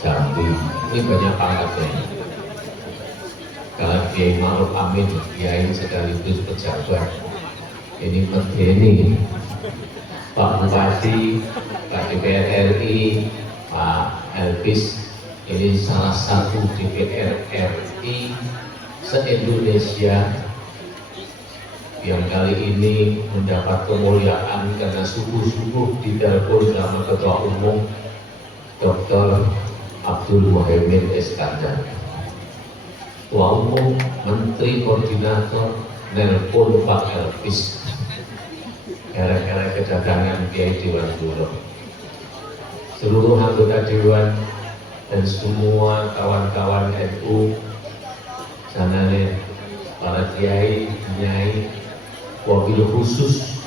Jambi. Ini banyak pangkatnya. Kalau Kiai Ma'ruf Amin, Kiai sekaligus pejabat. Ini medeni Pak Bupati, Pak DPR RI, Pak Elvis. Ini salah satu DPR RI se-Indonesia yang kali ini mendapat kemuliaan karena sungguh-sungguh ditelepon sama Ketua Umum Dr. Abdul Muhaimin Iskandar. Ketua Umum, Menteri Koordinator, nelpon Pak Elvis, era-era kedatangan Kiai Dewan Suro. Seluruh anggota Dewan dan semua kawan-kawan NU, sanane para Kiai, Nyai, wabil khusus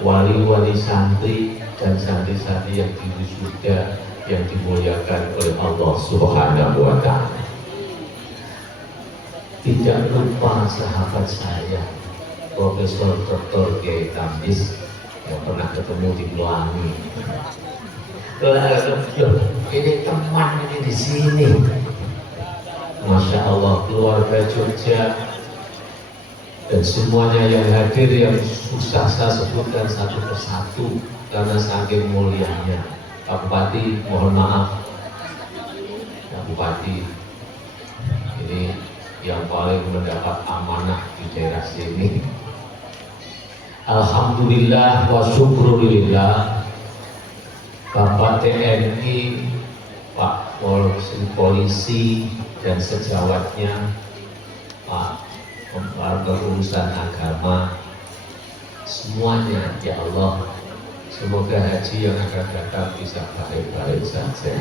wali-wali santri dan santri-santri yang diwisuda yang dimuliakan oleh Allah Subhanahu wa Ta'ala. Tidak lupa sahabat saya, Profesor Dr. Kiai Tambis yang pernah ketemu di Pelangi. Ini teman ini di sini. Masya Allah, keluarga Jogja dan semuanya yang hadir yang susah saya sebutkan satu persatu karena saking mulianya. Pak Bupati, mohon maaf. Pak Bupati, ini yang paling mendapat amanah di daerah sini. Alhamdulillah wa syukurillah, Bapak TNI, Pak Polisi dan sejawatnya, Pak Kepala Urusan Agama, semuanya ya Allah, semoga haji yang akan datang bisa baik-baik saja.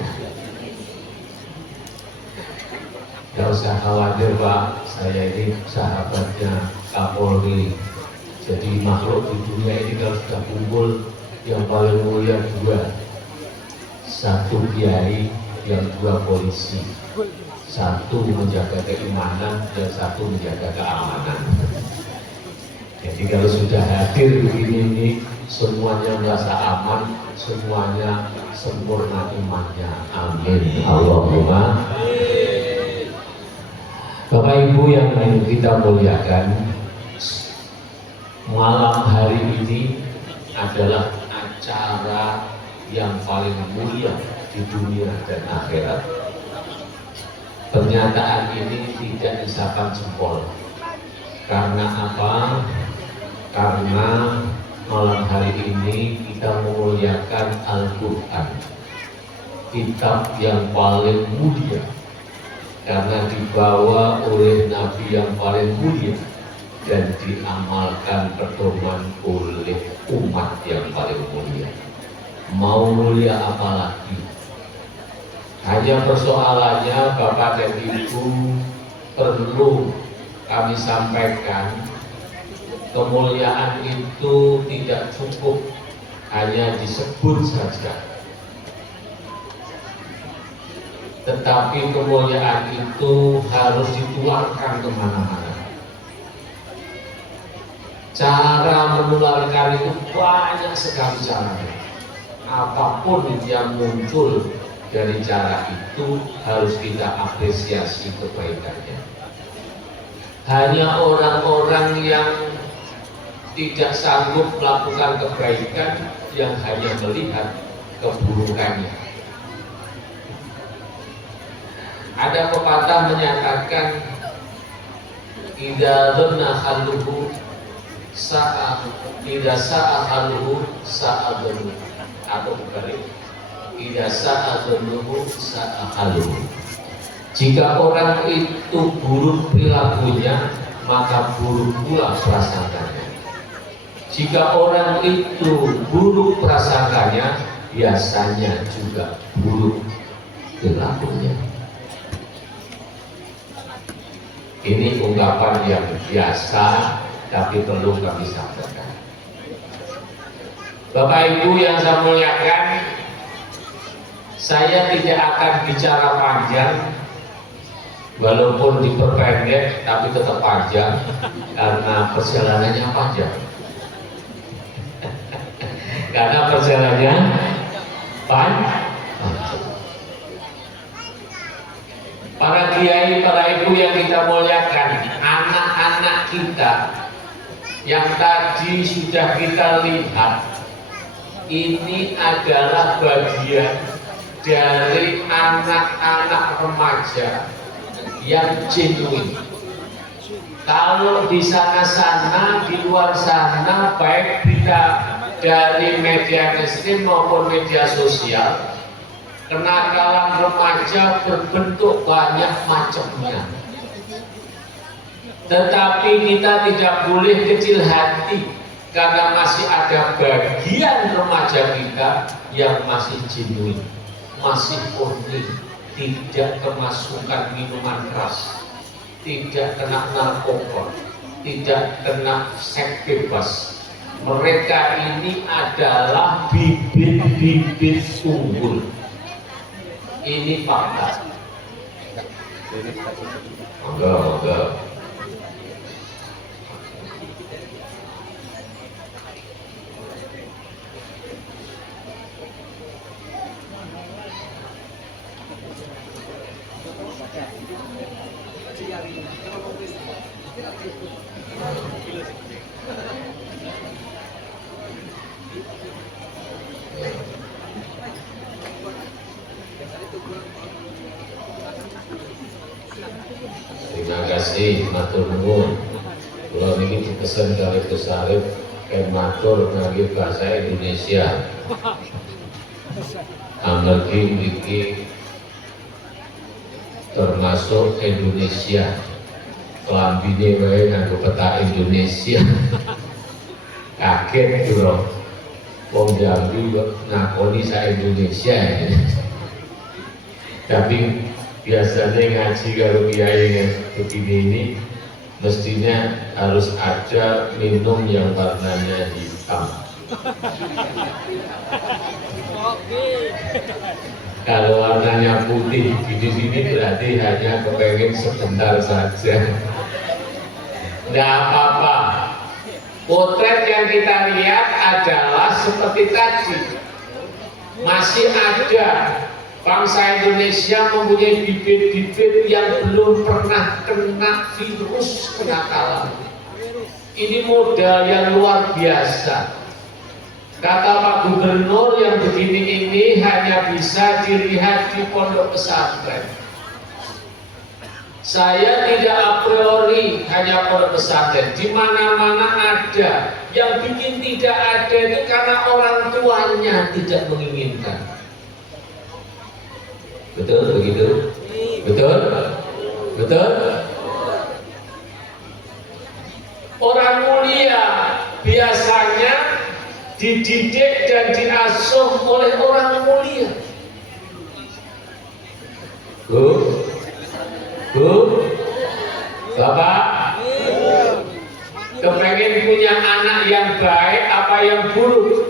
Tidak usah khawatir Pak, saya ini sahabatnya Kapolri. Jadi makhluk di dunia ini kalau sudah kumpul, yang paling mulia dua. Satu kiai, yang dua polisi. Satu menjaga keimanan, dan satu menjaga keamanan. Jadi kalau sudah hadir begini ini, semuanya merasa aman, semuanya sempurna imannya. Amin. Allahumma. Bapak Ibu yang kita muliakan, malam hari ini adalah acara yang paling mulia di dunia dan akhirat. Pernyataan ini tidak isapan jempol. Karena apa? Karena malam hari ini kita memuliakan Al-Quran, kitab yang paling mulia, karena dibawa oleh Nabi yang paling mulia dan diamalkan pedoman oleh umat yang paling mulia. Mau mulia apalagi? Hanya persoalannya Bapak dan Ibu perlu kami sampaikan, kemuliaan itu tidak cukup hanya disebut saja, tetapi kemuliaan itu harus ditularkan kemana-mana. Cara menularkan itu banyak sekali caranya. Apapun yang muncul dari cara itu harus kita apresiasi kebaikannya. Hanya orang-orang yang tidak sanggup melakukan kebaikan yang hanya melihat keburukannya. Ada pepatah menyatakan idza dhanna khalluhu sa'a idza sa'a khalluhu sa'a dhannu, atau berbalik, idza sa'a dhannuhu sa'a khalluhu. Jika orang itu buruk perilakunya, maka buruk pula prasangkanya. Jika orang itu buruk prasangkanya, biasanya juga buruk perilakunya. Ini ungkapan yang biasa, tapi perlu kami sampaikan. Bapak Ibu yang saya muliakan, saya tidak akan bicara panjang, walaupun diperpendek, tapi tetap panjang, karena perjalanannya panjang. Karena perjalanannya panjang. Ibu yang kita muliakan, anak-anak kita yang tadi sudah kita lihat, ini adalah bagian dari anak-anak remaja yang genuine. Kalau di sana-sana, di luar sana, baik berita dari media mainstream maupun media sosial, kenakalan remaja berbentuk banyak macamnya. Tetapi kita tidak boleh kecil hati, karena masih ada bagian remaja kita yang masih genuine, masih murni, tidak kemasukan minuman keras, tidak kena narkoba, tidak kena seks bebas. Mereka ini adalah bibit-bibit unggul. Ini fakta. Enggak. Terima kasih, matur nuwun. Kula niki dipesen kali Gus Arif matur ngangge bahasa Indonesia. Amargi mriki termasuk Indonesia. Kelambine wae nganggo peta Indonesia. Kaget kula. Wong Jambi kok ngakoni sa Indonesia. Tapi biasanya ngaji kalau kiai begini ini mestinya harus ada minum yang warnanya hitam. Kalau warnanya putih di sini berarti hanya kepengen sebentar saja. Tidak apa-apa. Potret yang kita lihat adalah seperti tadi. Masih ada bangsa Indonesia mempunyai bibit-bibit yang belum pernah kena virus kenakalan. Ini modal yang luar biasa. Kata Pak Gubernur, yang begini ini hanya bisa dilihat di pondok pesantren. Saya tidak a priori hanya pondok pesantren. Di mana-mana ada. Yang bikin tidak ada itu karena orang tuanya tidak menginginkan. Betul begitu? Betul? Betul? Orang mulia biasanya dididik dan diasuh oleh orang mulia. Bu, Bapak, kepengen punya anak yang baik apa yang buruk?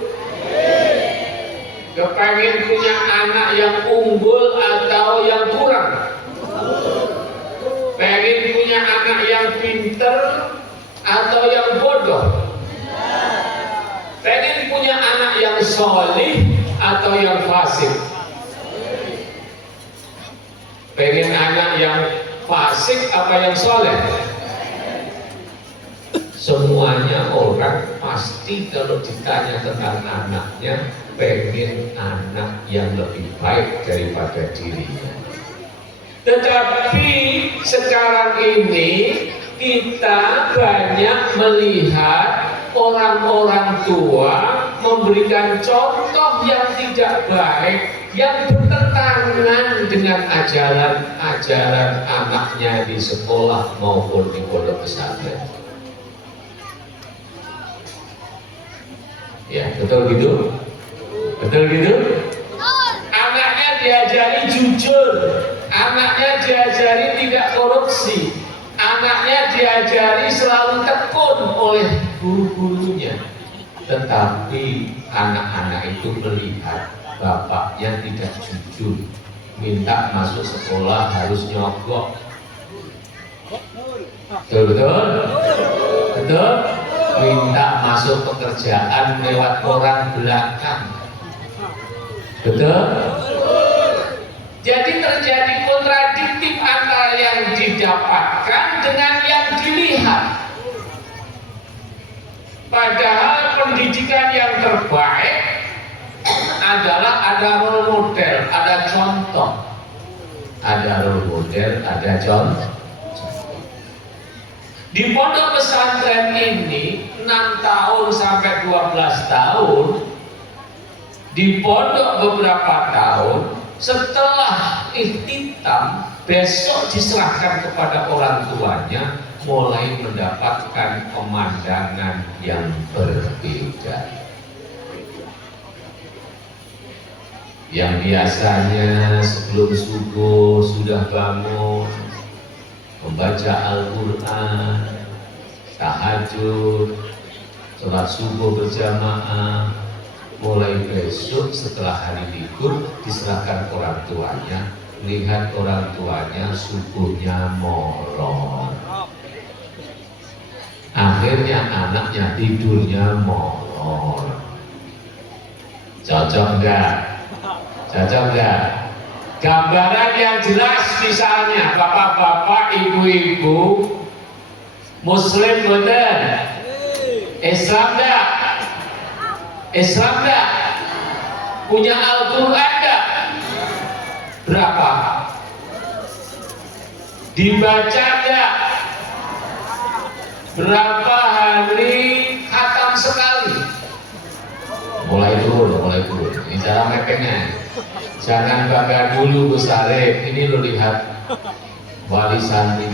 Kepengen punya anak yang unggul atau yang kurang? Pengen punya anak yang pinter atau yang bodoh? Pengen punya anak yang solih atau yang fasik? Pengen anak yang fasik apa yang soleh? Semuanya orang pasti kalau ditanya tentang anaknya pengen anak yang lebih baik daripada dirinya. Tetapi sekarang ini kita banyak melihat orang-orang tua memberikan contoh yang tidak baik, yang bertentangan dengan ajaran anaknya di sekolah maupun di pondok pesantren. Ya, betul gitu? Betul gitu? Anaknya diajari jujur, anaknya diajari tidak korupsi, anaknya diajari selalu tekun oleh guru-gurunya. Tetapi anak-anak itu melihat bapaknya tidak jujur, minta masuk sekolah harus nyogok. Betul? Betul? Minta masuk pekerjaan lewat orang belakang. Betul? Jadi terjadi kontradiktif antara yang didapat Padahal pendidikan yang terbaik adalah ada role model, ada contoh. Ada role model, ada contoh. Di pondok pesantren ini 6 tahun sampai 12 tahun, di pondok beberapa tahun, setelah ikhtitam, besok diserahkan kepada orang tuanya, mulai mendapatkan pemandangan yang berbeda. Yang biasanya sebelum subuh sudah bangun, membaca Al-Quran, tahajud, sholat subuh berjamaah, mulai besok setelah hari libur diserahkan orang tuanya, lihat orang tuanya subuhnya molor, akhirnya anaknya tidurnya molor. Cocok enggak? Cocok enggak? Gambaran yang jelas misalnya bapak-bapak, ibu-ibu, Muslim bener, Islam enggak? Islam enggak? Punya Al-Quran enggak? Berapa? Dibaca enggak? Berapa hari khatam sekali? Mulai turun. Ini cara mepengnya. Jangan bangga dulu Gus Arif. Ini lo lihat wali santri.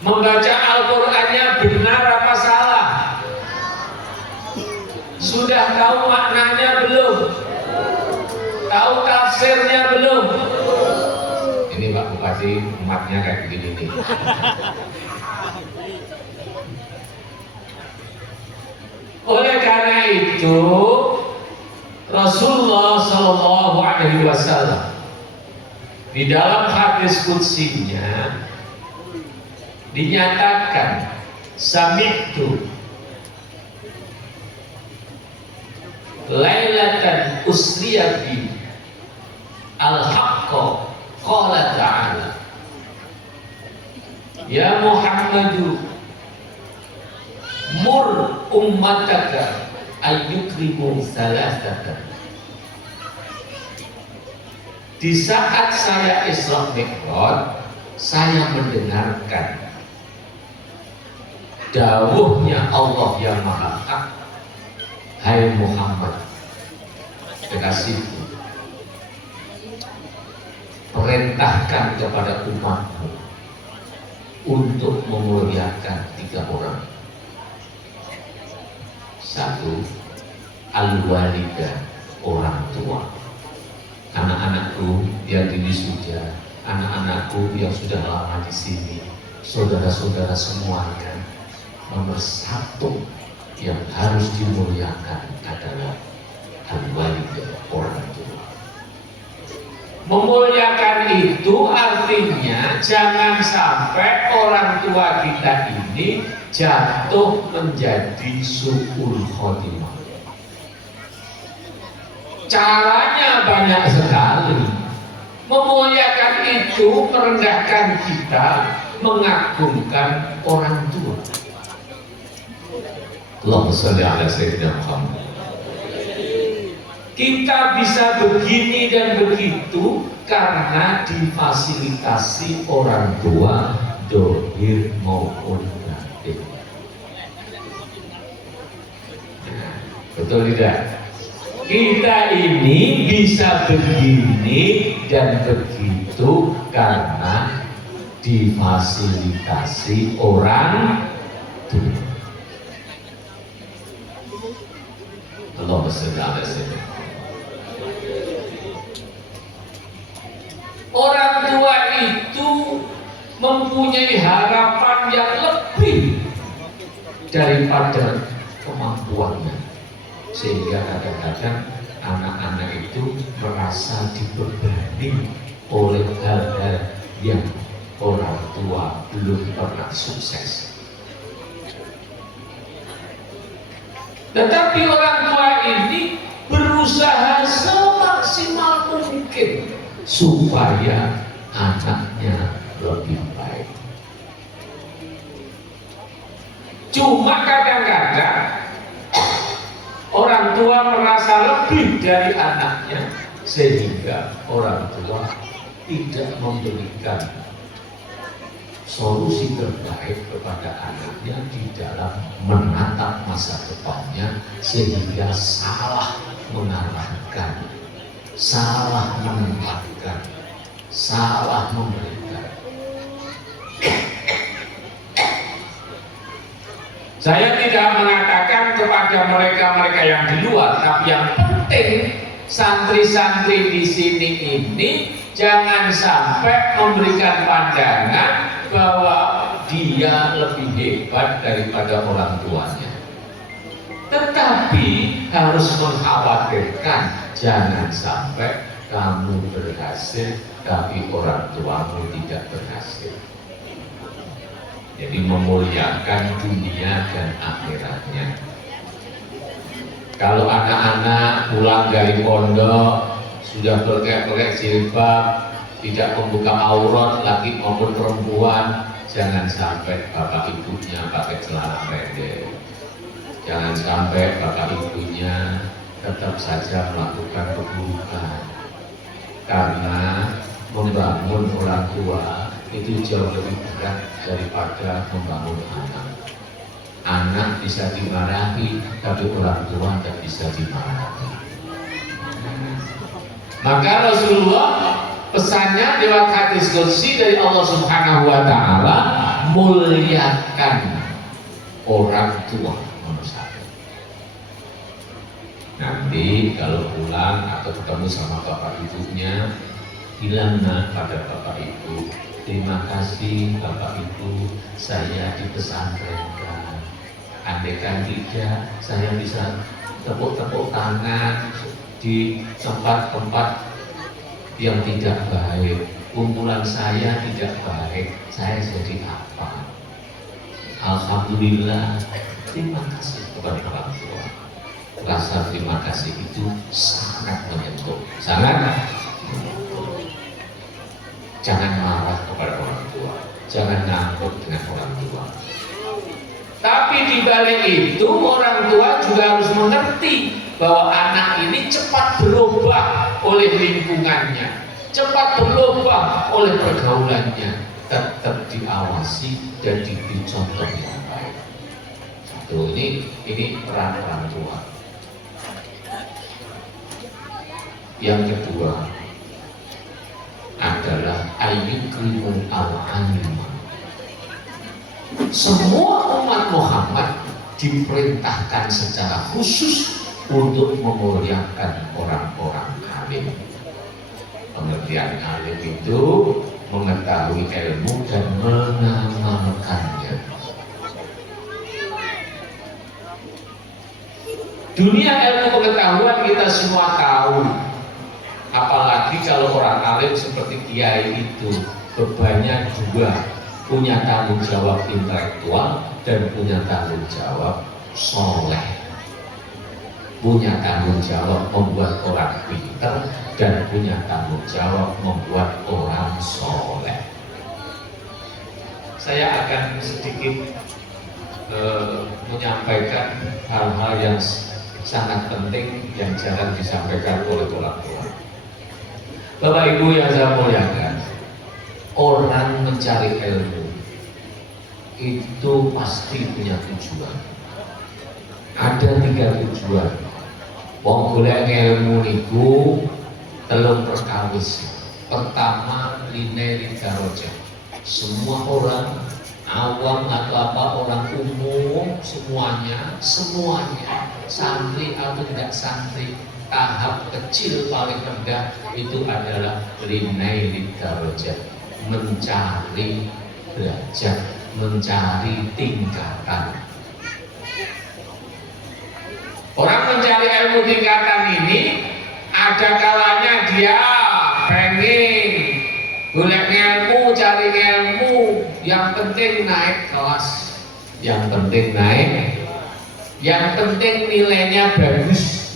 Membaca Al-Qur'annya benar apa salah? Sudah tahu maknanya belum? Tahu tafsirnya belum? Ini Pak Bupati umatnya kayak begini nih. Oleh karena itu Rasulullah Shallallahu Alaihi Wasallam di dalam hadis qudsinya dinyatakan sami'tu lailatan usriya bi al-haqqa qala ta'ala ya Muhammadu mur ummataka ayyukrimu salasatan. Di saat saya Isra Mi'raj, saya mendengarkan dawuhnya Allah yang Maha Hak, hai Muhammad, kekasihku, perintahkan kepada umatmu untuk memuliakan 3 orang. 1, al-walidah, orang tua. Anak-anakku yang diwisuda, anak-anakku yang sudah lama di sini, saudara-saudara semuanya, nomor 1 yang harus dimuliakan adalah al-walidah, orang tua. Memuliakan itu artinya jangan sampai orang tua kita ini jatuh menjadi su'ul khotimah. Caranya banyak sekali. Memuliakan itu merendahkan kita, mengagungkan orang tua. Allahumma shalli ala sayyidina Muhammad. Kita bisa begini dan begitu karena difasilitasi orang tua, dohir maupun batin. Nah, betul tidak? Kita ini bisa begini dan begitu karena difasilitasi orang tua. Allahumma shalli ala sayyidina. Orang tua itu mempunyai harapan yang lebih daripada kemampuannya, sehingga kadang-kadang anak-anak itu merasa dibebani oleh hal-hal yang orang tua belum pernah sukses. Tetapi orang tua ini berusaha semaksimal mungkin supaya anaknya lebih baik. Cuma kadang-kadang orang tua merasa lebih dari anaknya, sehingga orang tua tidak memberikan solusi terbaik kepada anaknya di dalam menatap masa depannya, sehingga salah mengarahkan, salah menempatkan, salah memberikan. Saya tidak mengatakan kepada mereka-mereka yang di luar, tapi yang penting santri-santri di sini ini jangan sampai memberikan pandangan bahwa dia lebih hebat daripada orang tuanya. Tetapi harus mengkhawatirkan jangan sampai kamu berhasil tapi orang tuamu tidak berhasil. Jadi memuliakan dunia dan akhiratnya. Kalau anak-anak pulang dari pondok sudah pakai jilbab, tidak membuka aurat laki maupun perempuan, jangan sampai bapak ibunya pakai celana pendek. Jangan sampai bapak ibunya tetap saja melakukan keburukan. Karena membangun orang tua itu jauh lebih berat daripada membangun anak. Anak bisa dimarahi, tapi orang tua tidak bisa dimarahi. Maka Rasulullah pesannya lewat hadis qudsi dari Allah Subhanahu wa taala, muliakan orang tua manusia. Nanti kalau pulang atau ketemu sama bapak ibunya, bilanglah pada bapak ibu, terima kasih Bapak Ibu, saya dipesantrenkan. Andaikan tidak, saya bisa tepuk-tepuk tangan di tempat-tempat yang tidak baik. Kumpulan saya tidak baik, saya jadi apa? Alhamdulillah, terima kasih kepada orang tua. Rasa terima kasih itu sangat menyentuh, sangat. Jangan marah kepada orang tua, jangan ngambek dengan orang tua. Tapi di balik itu orang tua juga harus mengerti bahwa anak ini cepat berubah oleh lingkungannya, cepat berubah oleh pergaulannya. Tetap diawasi dan diberi contoh yang baik. Satu, ini peran orang tua. Yang kedua adalah ayyukrimul al-alim. Semua umat Muhammad diperintahkan secara khusus untuk memuliakan orang-orang alim. Pengertian alim itu mengetahui ilmu dan mengamalkannya. Dunia ilmu pengetahuan kita semua tahu. Apalagi kalau orang alim seperti kiai itu bebannya dua, punya tanggung jawab intelektual dan punya tanggung jawab soleh, punya tanggung jawab membuat orang pintar dan punya tanggung jawab membuat orang soleh. Saya akan sedikit menyampaikan hal-hal yang sangat penting yang jarang disampaikan oleh orang tua. Bapak Ibu yang saya muliakan, orang mencari ilmu itu pasti punya tujuan. Ada 3 tujuan. Wong golek ilmu niku telung perkawis. Pertama, lineri darajah. Semua orang awam atau apa, orang umum, semuanya santri atau tidak santri, tahap kecil paling rendah itu adalah lineri darajah, mencari derajat, mencari tingkatan. Orang mencari ilmu tingkatan ini ada kalanya dia pengen golek ilmu, cari ilmu, yang penting naik kelas, yang penting nilainya bagus,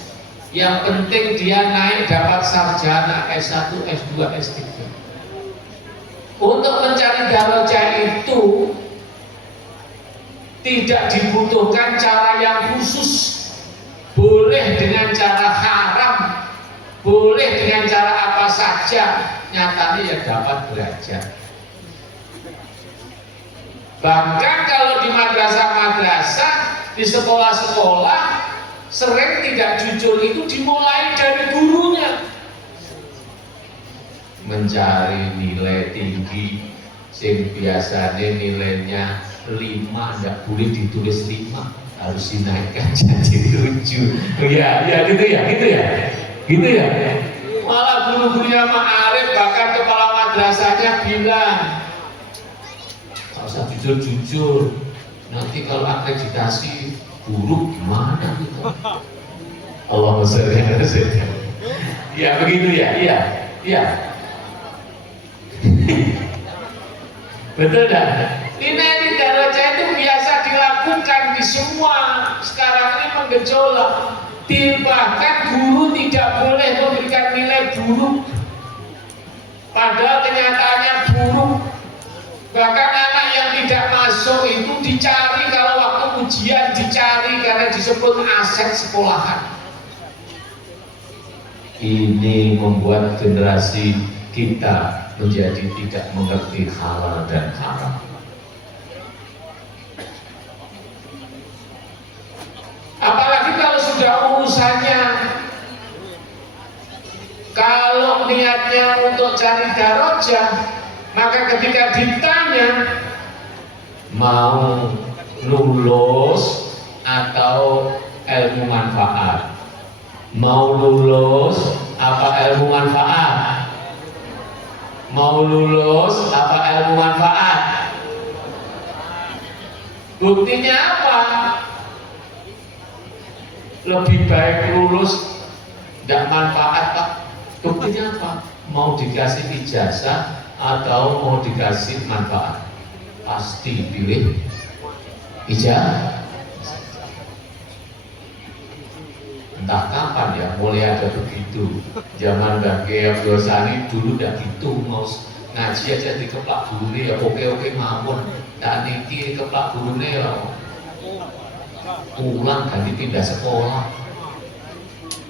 yang penting dia naik dapat sarjana S1, S2, S3. Untuk mencari darajah itu tidak dibutuhkan cara yang khusus, boleh dengan cara haram, boleh dengan cara apa saja, nyatanya ya dapat derajat. Bahkan kalau di madrasah-madrasah, di sekolah-sekolah, sering tidak jujur itu dimulai dari gurunya. Mencari nilai tinggi, sing biasanya nilainya 5, tidak boleh ditulis 5, harus dinaikkan jadi 7. Ya gitu ya. Malah guru-gurunya ma'arif, bahkan kepala madrasahnya bilang, kalau usah jujur-jujur, nanti kalau akreditasi buruk gimana gitu. Allahumma sholli ala sayyidina. Ya begitu ya, iya. Betul dah. Nilai darajah itu biasa dilakukan di semua. Sekarang ini menggejolak. Bahkan guru tidak boleh memberikan nilai buruk, padahal kenyataannya buruk. Bahkan anak yang tidak masuk itu dicari, kalau waktu ujian dicari karena disebut aset sekolahan. Ini membuat generasi kita menjadi tidak mengerti halal dan haram. Apalagi kalau sudah urusannya, kalau niatnya untuk cari darajah, maka ketika ditanya mau lulus atau ilmu manfaat, mau lulus apa ilmu manfaat, mau lulus apa ilmu manfaat, buktinya apa? Lebih baik lulus tidak manfaat, Pak. Buktinya apa? Mau dikasih ijazah atau mau dikasih manfaat? Pasti pilih ijazah. Entah kapan ya mulai ada begitu. Zaman Mbah Kiai Abdul Sani dulu udah gitu, mau ngaji aja dikeplak gurune ya oke mawon. Tak niki dikeplak gurune ya pulang ganti pindah sekolah.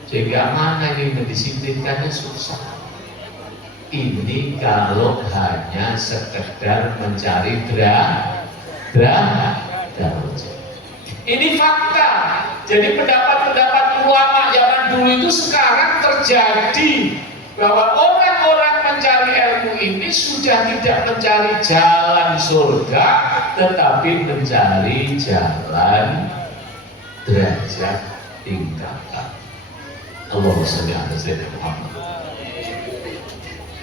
Sehingga mana ini mendisiplinkannya susah. Ini kalau hanya sekedar mencari darajat. Ini fakta. Jadi pendapat-pendapat ulama zaman dulu itu sekarang terjadi, bahwa orang-orang mencari ilmu ini sudah tidak mencari jalan surga, tetapi mencari jalan derajat tingkatan. Allahumma sholli ala sayyidina Muhammad.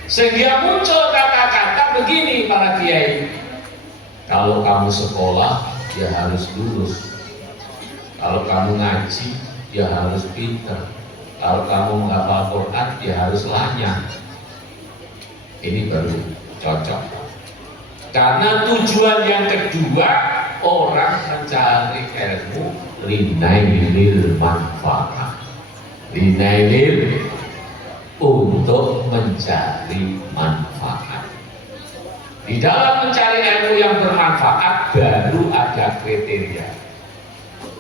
Sehingga muncul kata-kata begini para kiai, kalau kamu sekolah ya harus lulus, kalau kamu ngaji ya harus pintar, kalau kamu menghafal Quran ya harus lanyah. Ini baru cocok. Karena tujuan yang kedua, orang mencari ilmu linailil manfaat, linailil untuk mencari manfaat. Di dalam mencari ilmu yang bermanfaat baru ada kriteria.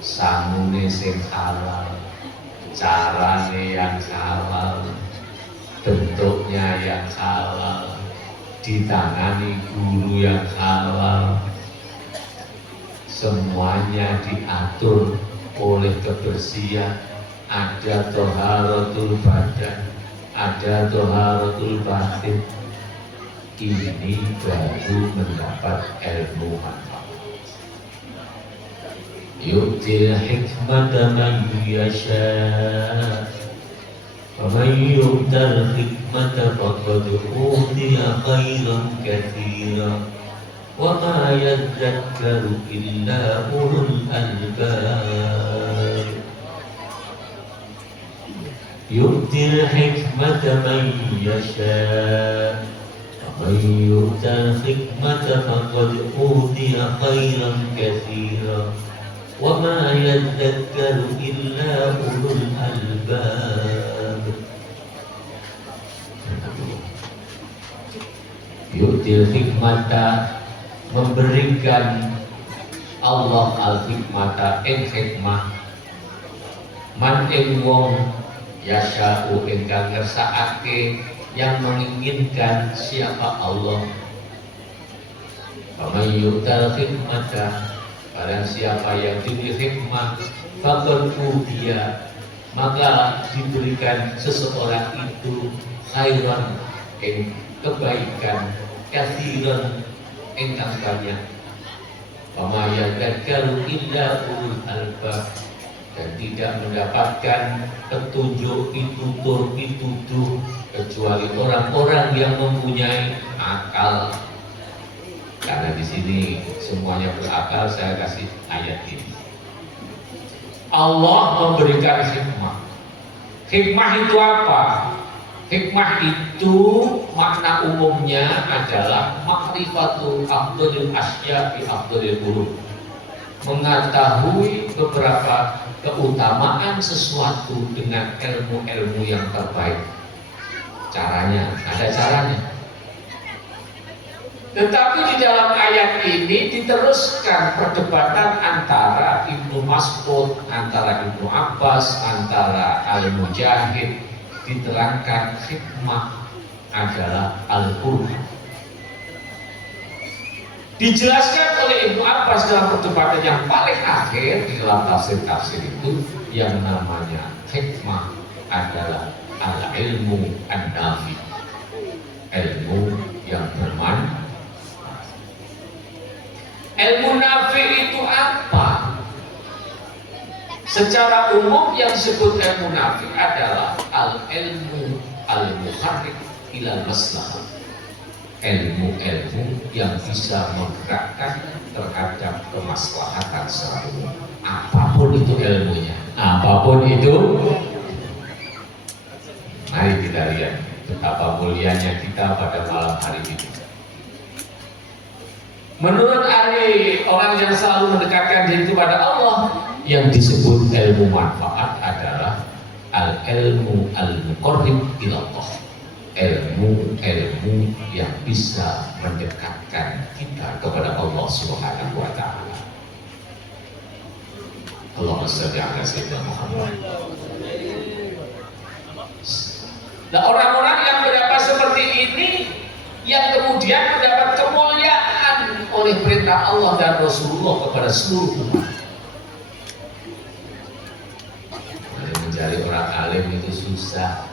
Sangune sing halal, carane yang halal, bentuknya yang halal, ditangani guru yang halal, semuanya diatur oleh kebersihan. Ada toharatul badan, ada toharatul batin. Ini baru mendapat ilmu manfaat. Yu'til hikmata man yasha, wa man yu'tal hikmata faqad utiya khairan katsiran, wa ma yadhakkaru illa ulul albab. Yu'til hikmata man yasha, ومن يؤت الحكمة فقد أوتي خيرا كثيرا وما يذكر إلا أولو الألباب. Yu'til hikmata, memberikan Allah al-hikmata ing hikmah man ing wong yasha'u ingkang ngersakake yang menginginkan siapa Allah. Faman yu'tal hikmata, barang siapa yang diberi hikmah, faqad utiya, maka diberikan seseorang itu khairan ing kebaikan, katsiran ingkang banyak. Fama yadzakkaru illa ulul albab, dan tidak mendapatkan petunjuk pitutur kecuali orang-orang yang mempunyai akal. Karena di sini semuanya berakal, saya kasih ayat ini. Allah memberikan hikmah. Hikmah itu apa? Hikmah itu makna umumnya adalah makrifatu afdhalil asya bi afdhalil qulub. Mengetahui beberapa keutamaan sesuatu dengan ilmu-ilmu yang terbaik. Caranya, ada caranya. Tetapi di dalam ayat ini diteruskan perdebatan antara Ibnu Mas'ud, antara Ibnu Abbas, antara Al-Mujahid. Diterangkan hikmah adalah Al-Qur'an. Dijelaskan oleh Ibnu Abbas dalam perdebatan yang paling akhir di dalam tafsir-tafsir itu, yang namanya hikmah adalah al-ilmu an-nafi, ilmu yang bermanfaat. Ilmu nafi itu apa? Secara umum yang disebut ilmu nafi adalah al-ilmu al-muharrik ilal maslahah. Ilmu-ilmu yang bisa menggerakkan terhadap kemaslahatan secara umum. Apapun itu ilmunya, apapun itu. Mari kita lihat betapa mulianya kita pada malam hari ini. Menurut ahli, orang yang selalu mendekatkan diri kepada Allah, yang disebut ilmu manfaat adalah al-ilmu al-muqarrib ilallah. Ilmu-ilmu yang bisa mendekatkan kita kepada Allah Subhanahu wa ta'ala. Allahumma shalli ala sayyidina Muhammad. Nah, orang-orang yang mendapat seperti ini, yang kemudian mendapat kemuliaan oleh perintah Allah dan Rasulullah kepada seluruh umat. Mencari orang alim itu susah.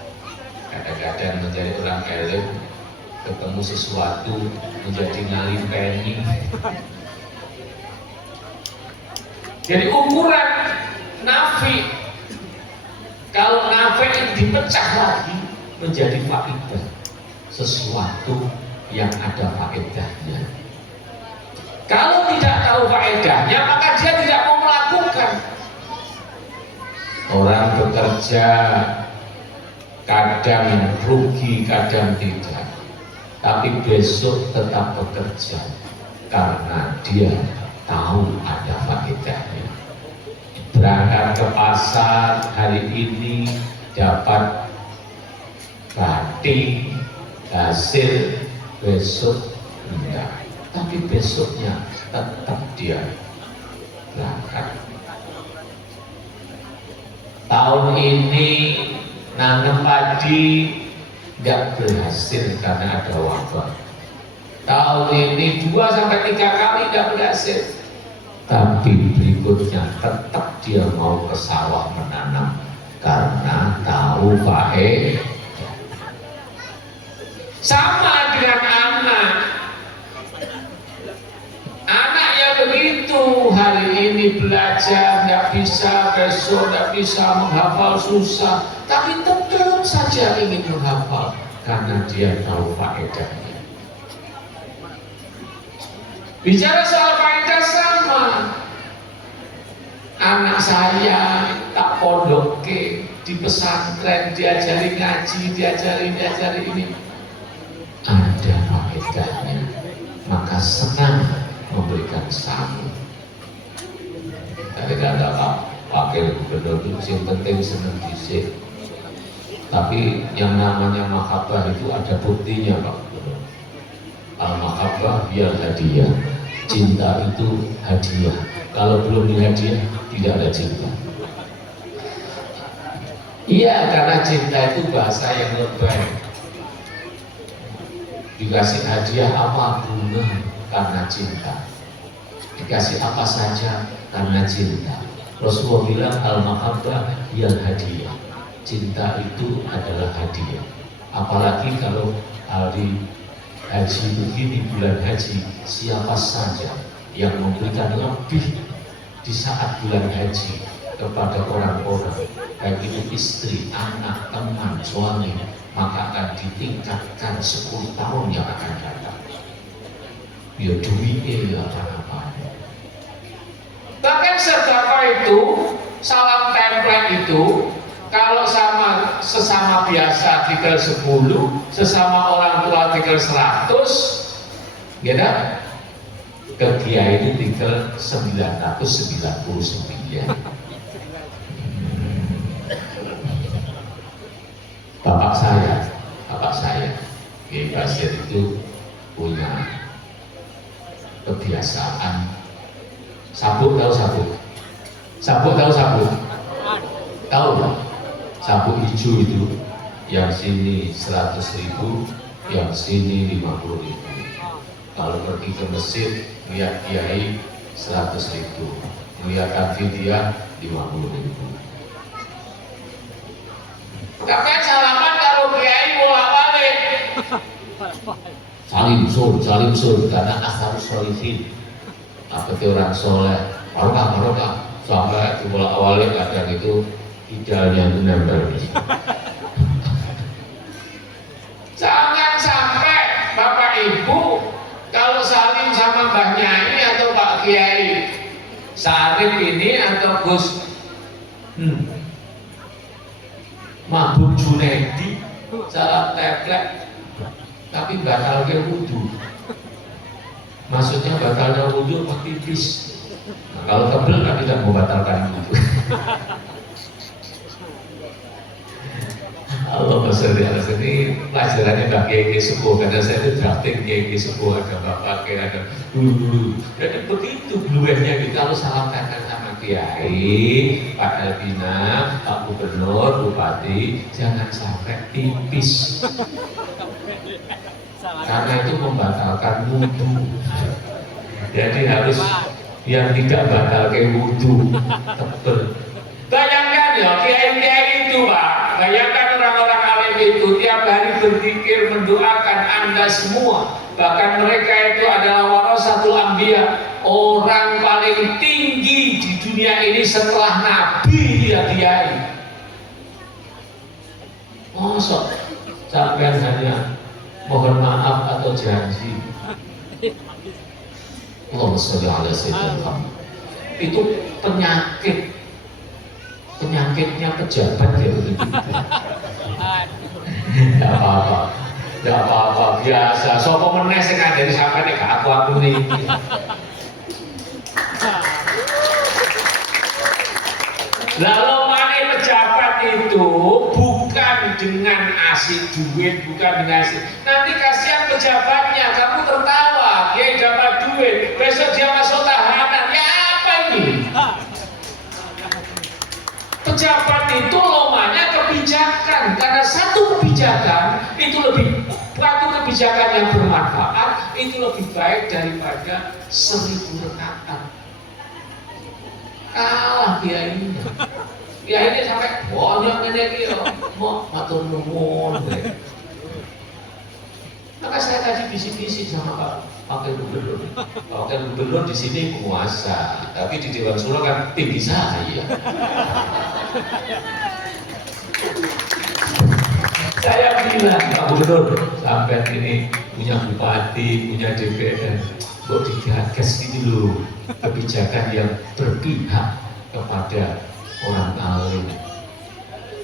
Kadang-kadang mencari orang alim, ketemu sesuatu menjadi ngalipeni. Jadi ukuran nafi, kalau nafi dipecah lagi menjadi faedah, sesuatu yang ada faedahnya. Kalau tidak tahu faedahnya, maka dia tidak mau melakukan. Orang bekerja kadang rugi, kadang tidak, tapi besok tetap bekerja karena dia tahu ada faedahnya. Berangkat ke pasar hari ini dapat batik hasil, besok enggak, tapi besoknya tetap dia berangkat. Tahun ini nanam padi enggak berhasil karena ada wabah. Tahun ini 2-3 kali enggak berhasil, tapi berikutnya tetap dia mau ke sawah menanam karena tahu faedah. Sama dengan anak. Anak yang begitu, hari ini belajar nggak bisa, besok nggak bisa, menghafal susah, tapi tetap saja ingin menghafal karena dia tahu faedahnya. Bicara soal faedah sama. Anak saya tak pondok di pesantren, diajari ngaji, diajari ini. Ada faedahnya, maka senang memberikan samu. Tadi kata wakil gubernur itu yang penting senang disik, tapi yang namanya mahabbah itu ada buktinya Pak Gubernur. Al mahabbah biar hadiah, Cinta itu hadiah. Kalau belum dihadiah, tidak ada cinta. Iya, karena cinta itu bahasa yang lebay. Dikasih hadiah apa bunga karena cinta. Dikasih apa saja karena cinta. Rasulullah bilang al-mahabbah yang hadiah. Cinta itu adalah hadiah. Apalagi kalau hari haji begini, bulan haji, siapa saja yang memberikan lebih di saat bulan haji kepada orang-orang, baik itu istri, anak, teman, suami, maka akan ditingkatkan 10 tahun yang akan datang. Ya duitnya apa-apa. Bahkan sedekah itu, salam template itu, kalau sama sesama biasa tinggal 10, sesama orang tua tinggal 100, ya kan? Ke kiai itu tinggal 999. Bapak saya, Kiai Basir itu punya kebiasaan sabuk, tahu sabuk? Sabuk tahu sabuk? Tahu? Sabuk hijau itu, yang sini 100.000, yang sini 50.000. Kalau pergi ke masjid, lihat kiai 100.000, melihat hadiah 50.000. Kakak salaman kalau kiai bolak-balik. Salim sur, karena asal sholihin. Apa itu orang soleh? Barokah. Sampai dibolak-balik kadang itu idealnya itu nempel. Jangan sampai Bapak Ibu kalau salim sama Mbah Nyai atau Pak Kiai Sarif ini atau Gus Mabuk Junedi salah teplek tapi batal ke wudhu. Maksudnya batalnya wudhu apa tipis. Nah, kalau tebel kan tidak membatalkan wudhu. Allah maksudnya ini pelajarannya Mbak Kiai Sepuh, karena saya itu drafting Kiai Sepuh, ada Bapak Kiai, ada dulu. Jadi begitu bluehnya gitu. Kalau salam kata sama Kiai, Pak Albina, Pak Gubernur, Bupati, jangan sampai tipis. Karena itu membatalkan wudhu. Jadi harus yang tidak batal ke wudhu tebel. Bayangkan ya kiai-kiai itu Pak, bayangkan orang-orang alim itu tiap hari berzikir mendoakan Anda semua. Bahkan mereka itu adalah warasatul anbiya, orang paling tinggi di dunia ini setelah Nabi dia kiai. Masa sampai hanya mohon maaf atau janji. Allahumma sholli ala sayyidina. Itu penyakitnya pejabat ya begitu. Tidak apa-apa, biasa. Sopo meneh sing ngajari sampeyan nek aku niki. Lalu mana pejabat itu bukan dengan asik duit, bukan dengan asik. Nanti kasihan pejabatnya, kamu tertawa, dia dapat duit, besok dia masuk tahanan. Ya apa ini? Pejabat itu lomanya kebijakan, karena satu kebijakan itu satu kebijakan yang bermanfaat itu lebih baik daripada 1000 rakaat. Kalah kiai ini sampai banyak ini mau matur nuwun. Maka saya tadi bisik-bisik sama Pak Wakil Gubernur. Pak Wakil Gubernur di sini penguasa, tapi di Dewan Suro kan tinggi saya. Saya bilang Pak Gubernur, sampai ini punya bupati, punya DPR, kok digagas ini loh kebijakan yang berpihak kepada orang alim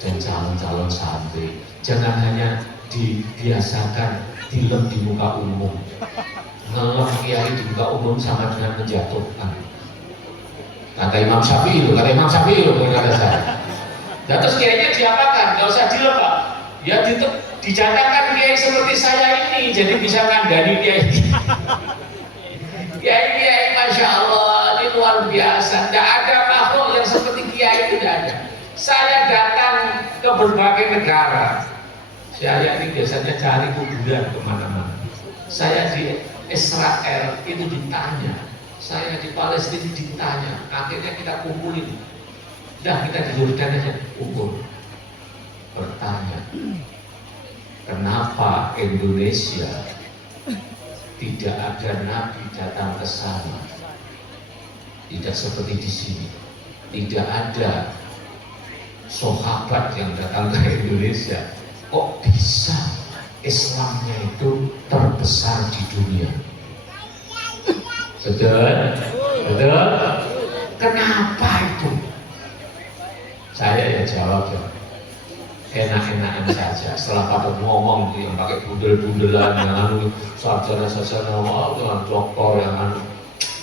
dan calon-calon santri. Jangan hanya dibiasakan dilem di muka umum. Ngelem kiai di muka umum sama dengan menjatuhkan. Kata Imam Syafi'i loh, kata saya. Dan terus kiainya diapakan? Gak usah dilem Pak. Ya dijadikan kiai seperti saya ini, jadi bisa ngandani kiai. Kiai-kiai Masya Allah ini luar biasa. Tidak ada makhluk yang seperti kiai, tidak ada. Saya datang ke berbagai negara. Saya ini biasanya cari kuburan kemana-mana. Saya di Israel itu ditanya, saya di Palestina ditanya. Akhirnya kita kumpulin. Dah kita di Jordan aja kumpul. Bertanya, kenapa Indonesia tidak ada nabi datang ke sana? Tidak seperti di sini. Tidak ada sahabat yang datang ke Indonesia. Kok bisa Islamnya itu terbesar di dunia? Betul? Betul? Kenapa itu? Saya ya jawab ya, enak-enakan saja. Setelah pada ngomong yang pakai bundel-bundelan, yang anu sarjana-sarjana, dengan doktor yang anu,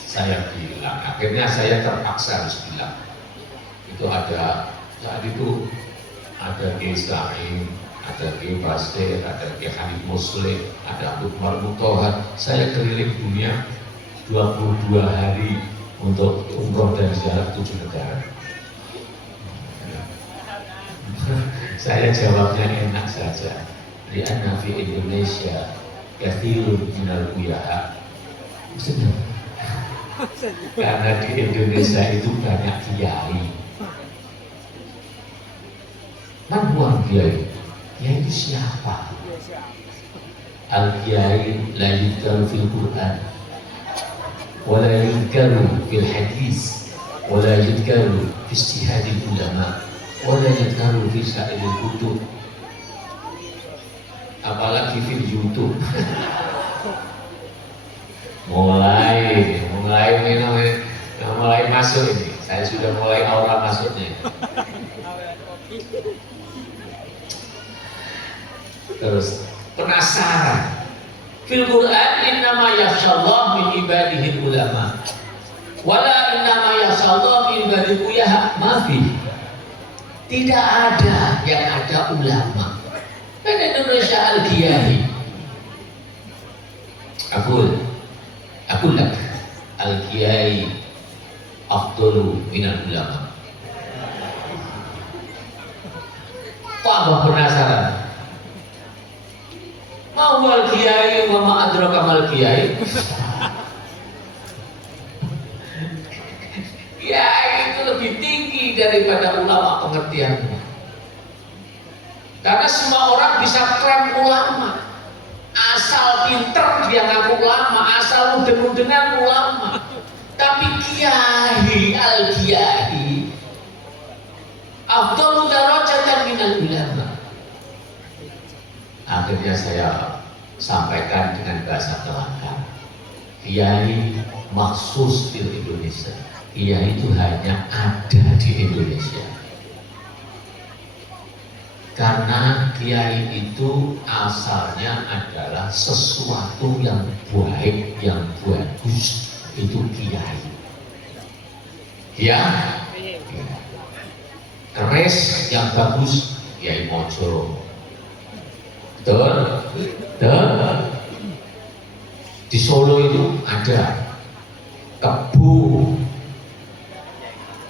saya bilang, akhirnya saya terpaksa harus bilang, itu ada saat itu ada Kiai Saim, ada Kiai Basir, ada Kiai Hanif Muslim, ada Abdul Marmutohat. Saya keliling dunia 22 hari untuk umroh dan ziarah 7 negara. Saya jawabnya enak saja. Lianna fi Indonesia kathirun minal uyaha. Karena di Indonesia itu banyak kiai. Man huwa kiai? Kiai itu siapa? Al-kiai la yudkaru fil Quran, wa la yudkaru fil hadis, wa la yudkaru fi ijtihadil ulama, wa la yudkaru fi sa'iril kutub, apalagi fil YouTube. mulai masuk ini. Saya sudah mulai aura masuknya. Terus penasaran. Fil Quran innama yakhshallah min ibadihi ulama. Wala innama yakhshallah min ibadihi uyaha. Mafi. Tidak ada yang ada ulama. Kan Indonesia al-Kiai. Aku lak al-Kiai afdalu minal ulama. Tambah penasaran. Mau al-Kiai wa ma adraka mal Kiai. Kiai itu lebih tinggi daripada ulama pengertiannya. Karena semua orang bisa klaim ulama. Asal pinter dia ngaku ulama, asal mudeng-mudengan ulama. Tapi kiai al-kiai afdalu darajatan minal ulama. Akhirnya saya sampaikan dengan bahasa Belanda. Kiai maksus di Indonesia. Kiai itu hanya ada di Indonesia. Karena kiai itu asalnya adalah sesuatu yang baik, yang bagus. Itu kiai. Ya, keris yang bagus, Kiai Mojo. Betul? Di Solo itu ada kebun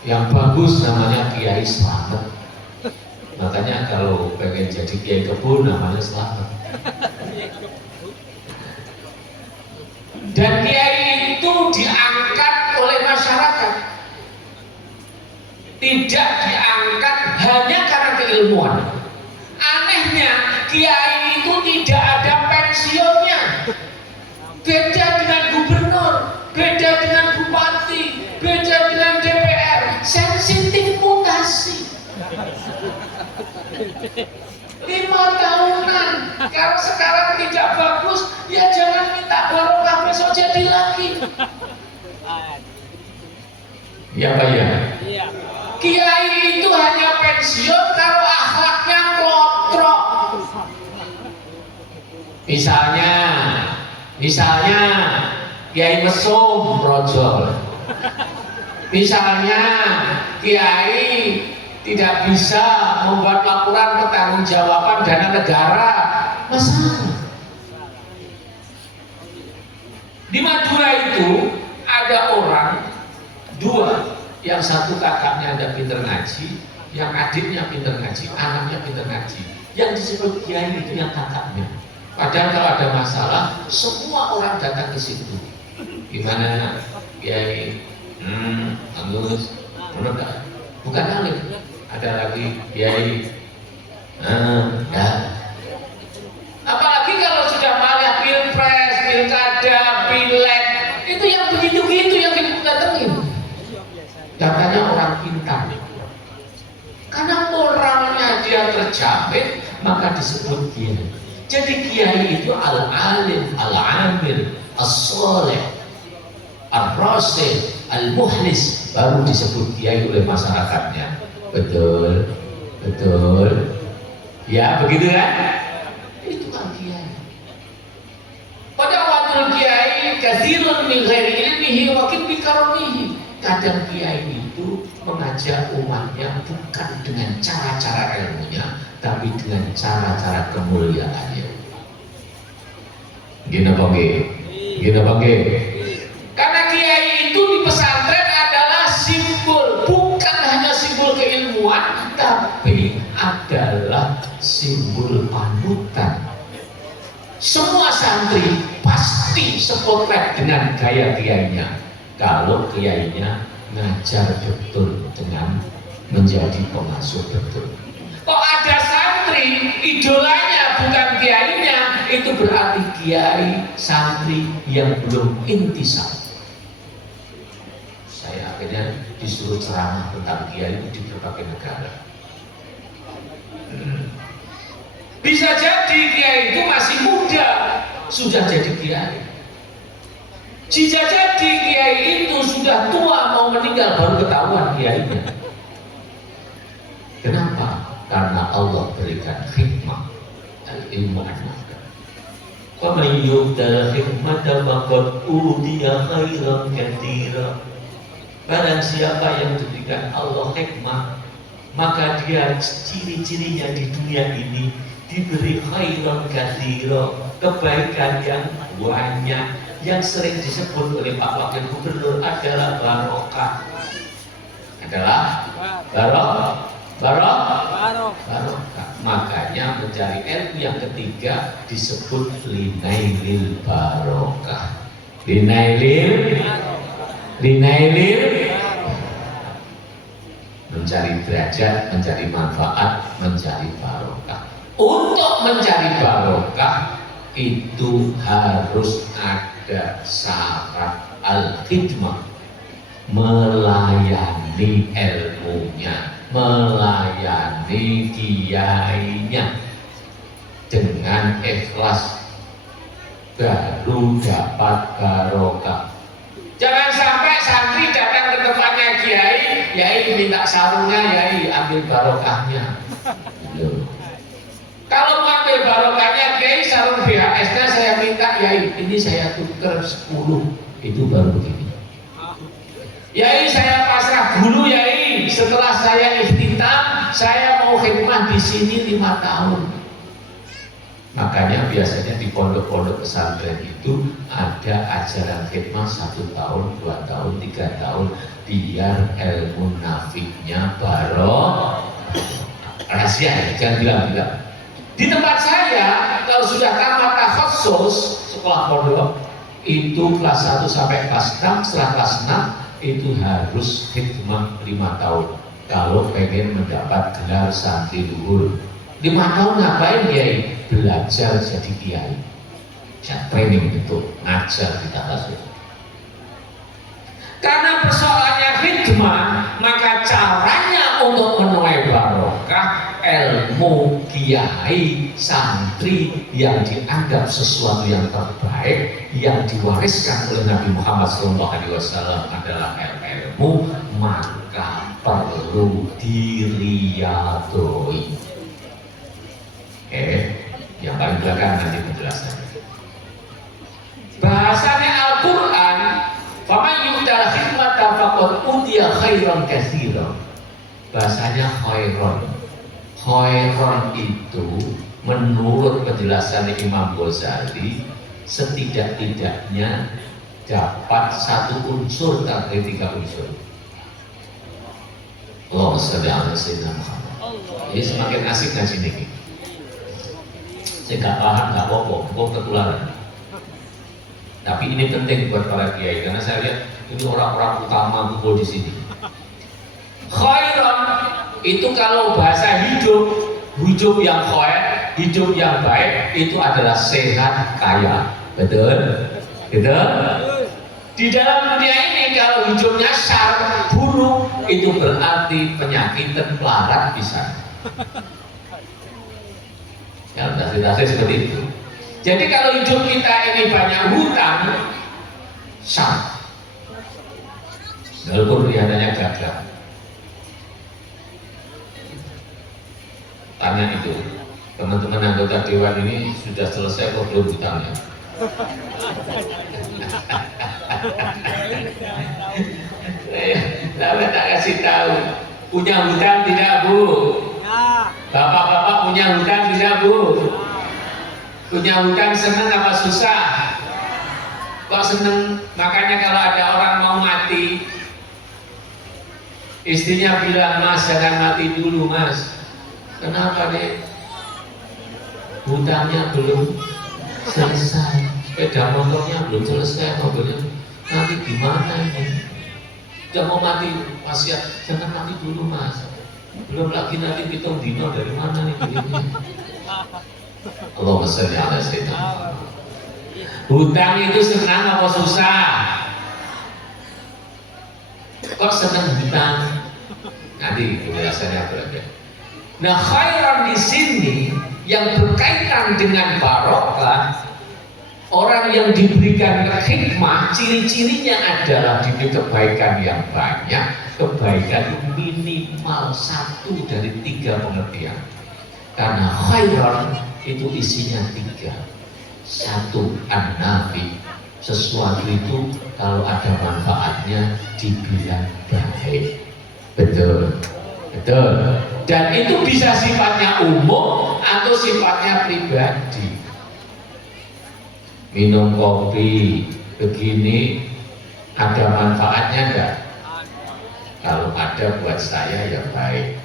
yang bagus, namanya Kiai Slamet. Makanya kalau pengen jadi kiai kebun namanya Slamet. Dan kiai itu diangkat oleh masyarakat, tidak diangkat hanya karena keilmuan. Anehnya kiai itu tidak ada pensiunnya. Beda dengan gubernur, beda dengan bupati, beda dengan DPR. Sensitif mutasi. 5 tahunan. Kalau sekarang tidak bagus, ya jangan minta barokah, besok jadi lagi. Iya Pak ya? Iya. Kiai itu hanya pensiun kalau akhlaknya klotrok. Misalnya Kiai mesum brojol. Misalnya Kiai tidak bisa membuat laporan pertanggungjawaban dana negara, masalah. Di Madura itu yang satu kakaknya ada pinter ngaji, yang adiknya pinter ngaji, anaknya pinter ngaji. Yang disebut kiai itu yang kakaknya. Padahal kalau ada masalah, semua orang datang ke situ. Gimana kiai? Bagus. Menurut bukan alim. Ada lagi kiai. Ya. Apalagi kalau sudah malah pilpres, pilkada, pileg, itu yang begitu-begitu yang kita datengin. Katanya orang pintar. Karena moralnya dia terjamin, maka disebut kiai. Jadi kiai itu al-alim, al-amil, as-soleh, ar-rasil, al-muhlis, baru disebut kiai oleh masyarakatnya. Betul, betul. Ya begitu kan? Itu kan kiai. Pada waktu kiai katsirun min ghairi ilmihi wa kibbi karamihi. Kadang kiai itu mengajak umatnya bukan dengan cara-cara ilmunya, tapi dengan cara-cara kemuliaannya. Gini bangke. Karena kiai itu di pesantren adalah simbol, bukan hanya simbol keilmuan, tapi adalah simbol panutan. Semua santri pasti sepotret dengan gaya kiainya. Kalau kiainya ngajar betul dengan menjadi pengasuh betul. Kok ada santri idolanya bukan kiainya, itu berarti kiai santri yang belum intisab. Saya akhirnya disuruh ceramah tentang kiai di berbagai negara. Bisa jadi kiai itu masih muda sudah jadi kiai. Bisa jadi kiai itu sudah tua mau meninggal baru ketahuan kiainya. Kenapa? Karena Allah berikan hikmah al-ilmu an-nafi'. Wa man yu'tal hikmata faqad utiya khairan katsira. Barang siapa yang diberikan Allah hikmah, maka dia ciri-cirinya di dunia ini diberi khairan katsira, kebaikan yang banyak. Yang sering disebut oleh Pak Wakil Gubernur adalah barokah. Adalah barokah. Makanya mencari ilmu yang ketiga disebut linailil barokah. Linailil mencari derajat, mencari manfaat, mencari barokah. Untuk mencari barokah itu harus ada syarat al-khidmah, melayani ilmunya, melayani kiainya dengan ikhlas, baru dapat barokah. Jangan sampai santri datang ke tempatnya kiai minta sarungnya, yai ambil barokahnya. Kalau mau ambil barokahnya kiai, sarung BHS-nya saya minta, yai ini saya tukar 10, itu baru begini. Yai saya pasrah dulu yai, setelah saya ikhtitam saya mau khidmah di sini 5 tahun. Makanya biasanya di pondok-pondok pesantren itu ada ajaran khidmah 1 tahun, 2 tahun, 3 tahun, biar ilmu nafi'nya barokah. Rahasia, jangan bilang-bilang. Di tempat saya, kalau sudah tamat takhassus sekolah pondok, itu kelas 1 sampai kelas 6, setelah kelas 6 itu harus khidmah 5 tahun. Kalau pengen mendapat gelar santri luhur, 5 tahun ngapain kiai? Belajar jadi kiai. Saya training itu ngajar di takhassus. Karena persoalannya khidmah, maka caranya untuk menuai barokah ilmu kiai santri yang dianggap sesuatu yang terbaik yang diwariskan oleh Nabi Muhammad SAW adalah ilmu, maka perlu diriyadhoi. Yang paling belakang nanti penjelasannya. Bahasanya Al-Quran, faman yu'tal hikmata faqad utiya khairan katsiran. Bahasanya khairan. Khairan itu menurut penjelasan Imam Ghazali setidak-tidaknya dapat 1 unsur dari 3 unsur. Allahumma sholli ala sayyidina Muhammad. Ini semakin asik ngaji niki. Saya nggak paham, nggak apa-apa, kok ketularan. Tapi ini penting buat para kiai karena saya lihat ini orang-orang utama kumpul di sini. Khairan itu kalau bahasa hidup yang khair, hidup yang baik itu adalah sehat kaya. Betul? Betul? Di dalam dunia ini kalau hidupnya syar, buruk, itu berarti penyakit terpelarat bisa. Ya, dasar seperti itu. Jadi kalau hidup kita ini banyak hutang, syar. Walaupun kelihatannya gagal. Tanya itu, teman-teman anggota dewan ini sudah selesai kok belum hutangnya? Saya tak kasih tahu. Punya hutang tidak, Bu? Bapak-bapak punya hutang tidak, Bu? Punya hutang senang apa susah? Kok seneng? Makanya kalau ada orang mau mati, istrinya bilang, Mas jangan mati dulu, Mas. Kenapa, Dek? Hutangnya belum selesai, sepeda motornya belum selesai, mobilnya nanti gimana ini? Jangan mau mati, wasiat jangan mati dulu, Mas. Belum lagi nanti hitung dino dari mana nih duitnya. Allahumma sholli ala sayyidina. Hutang itu senang apa susah? Kok senang hutang? Nanti penjelasannya beragam. Nah, khairan di sini yang berkaitan dengan barokah, orang yang diberikan hikmah, ciri-cirinya adalah diberi kebaikan yang banyak, kebaikan minimal 1 dari 3 pengertian. Karena khairan itu isinya 3. 1, an-nafi, sesuatu itu kalau ada manfaatnya dibilang baik. Betul. Betul. Dan itu bisa sifatnya umum atau sifatnya pribadi. Minum kopi begini ada manfaatnya enggak? Kalau ada buat saya ya baik.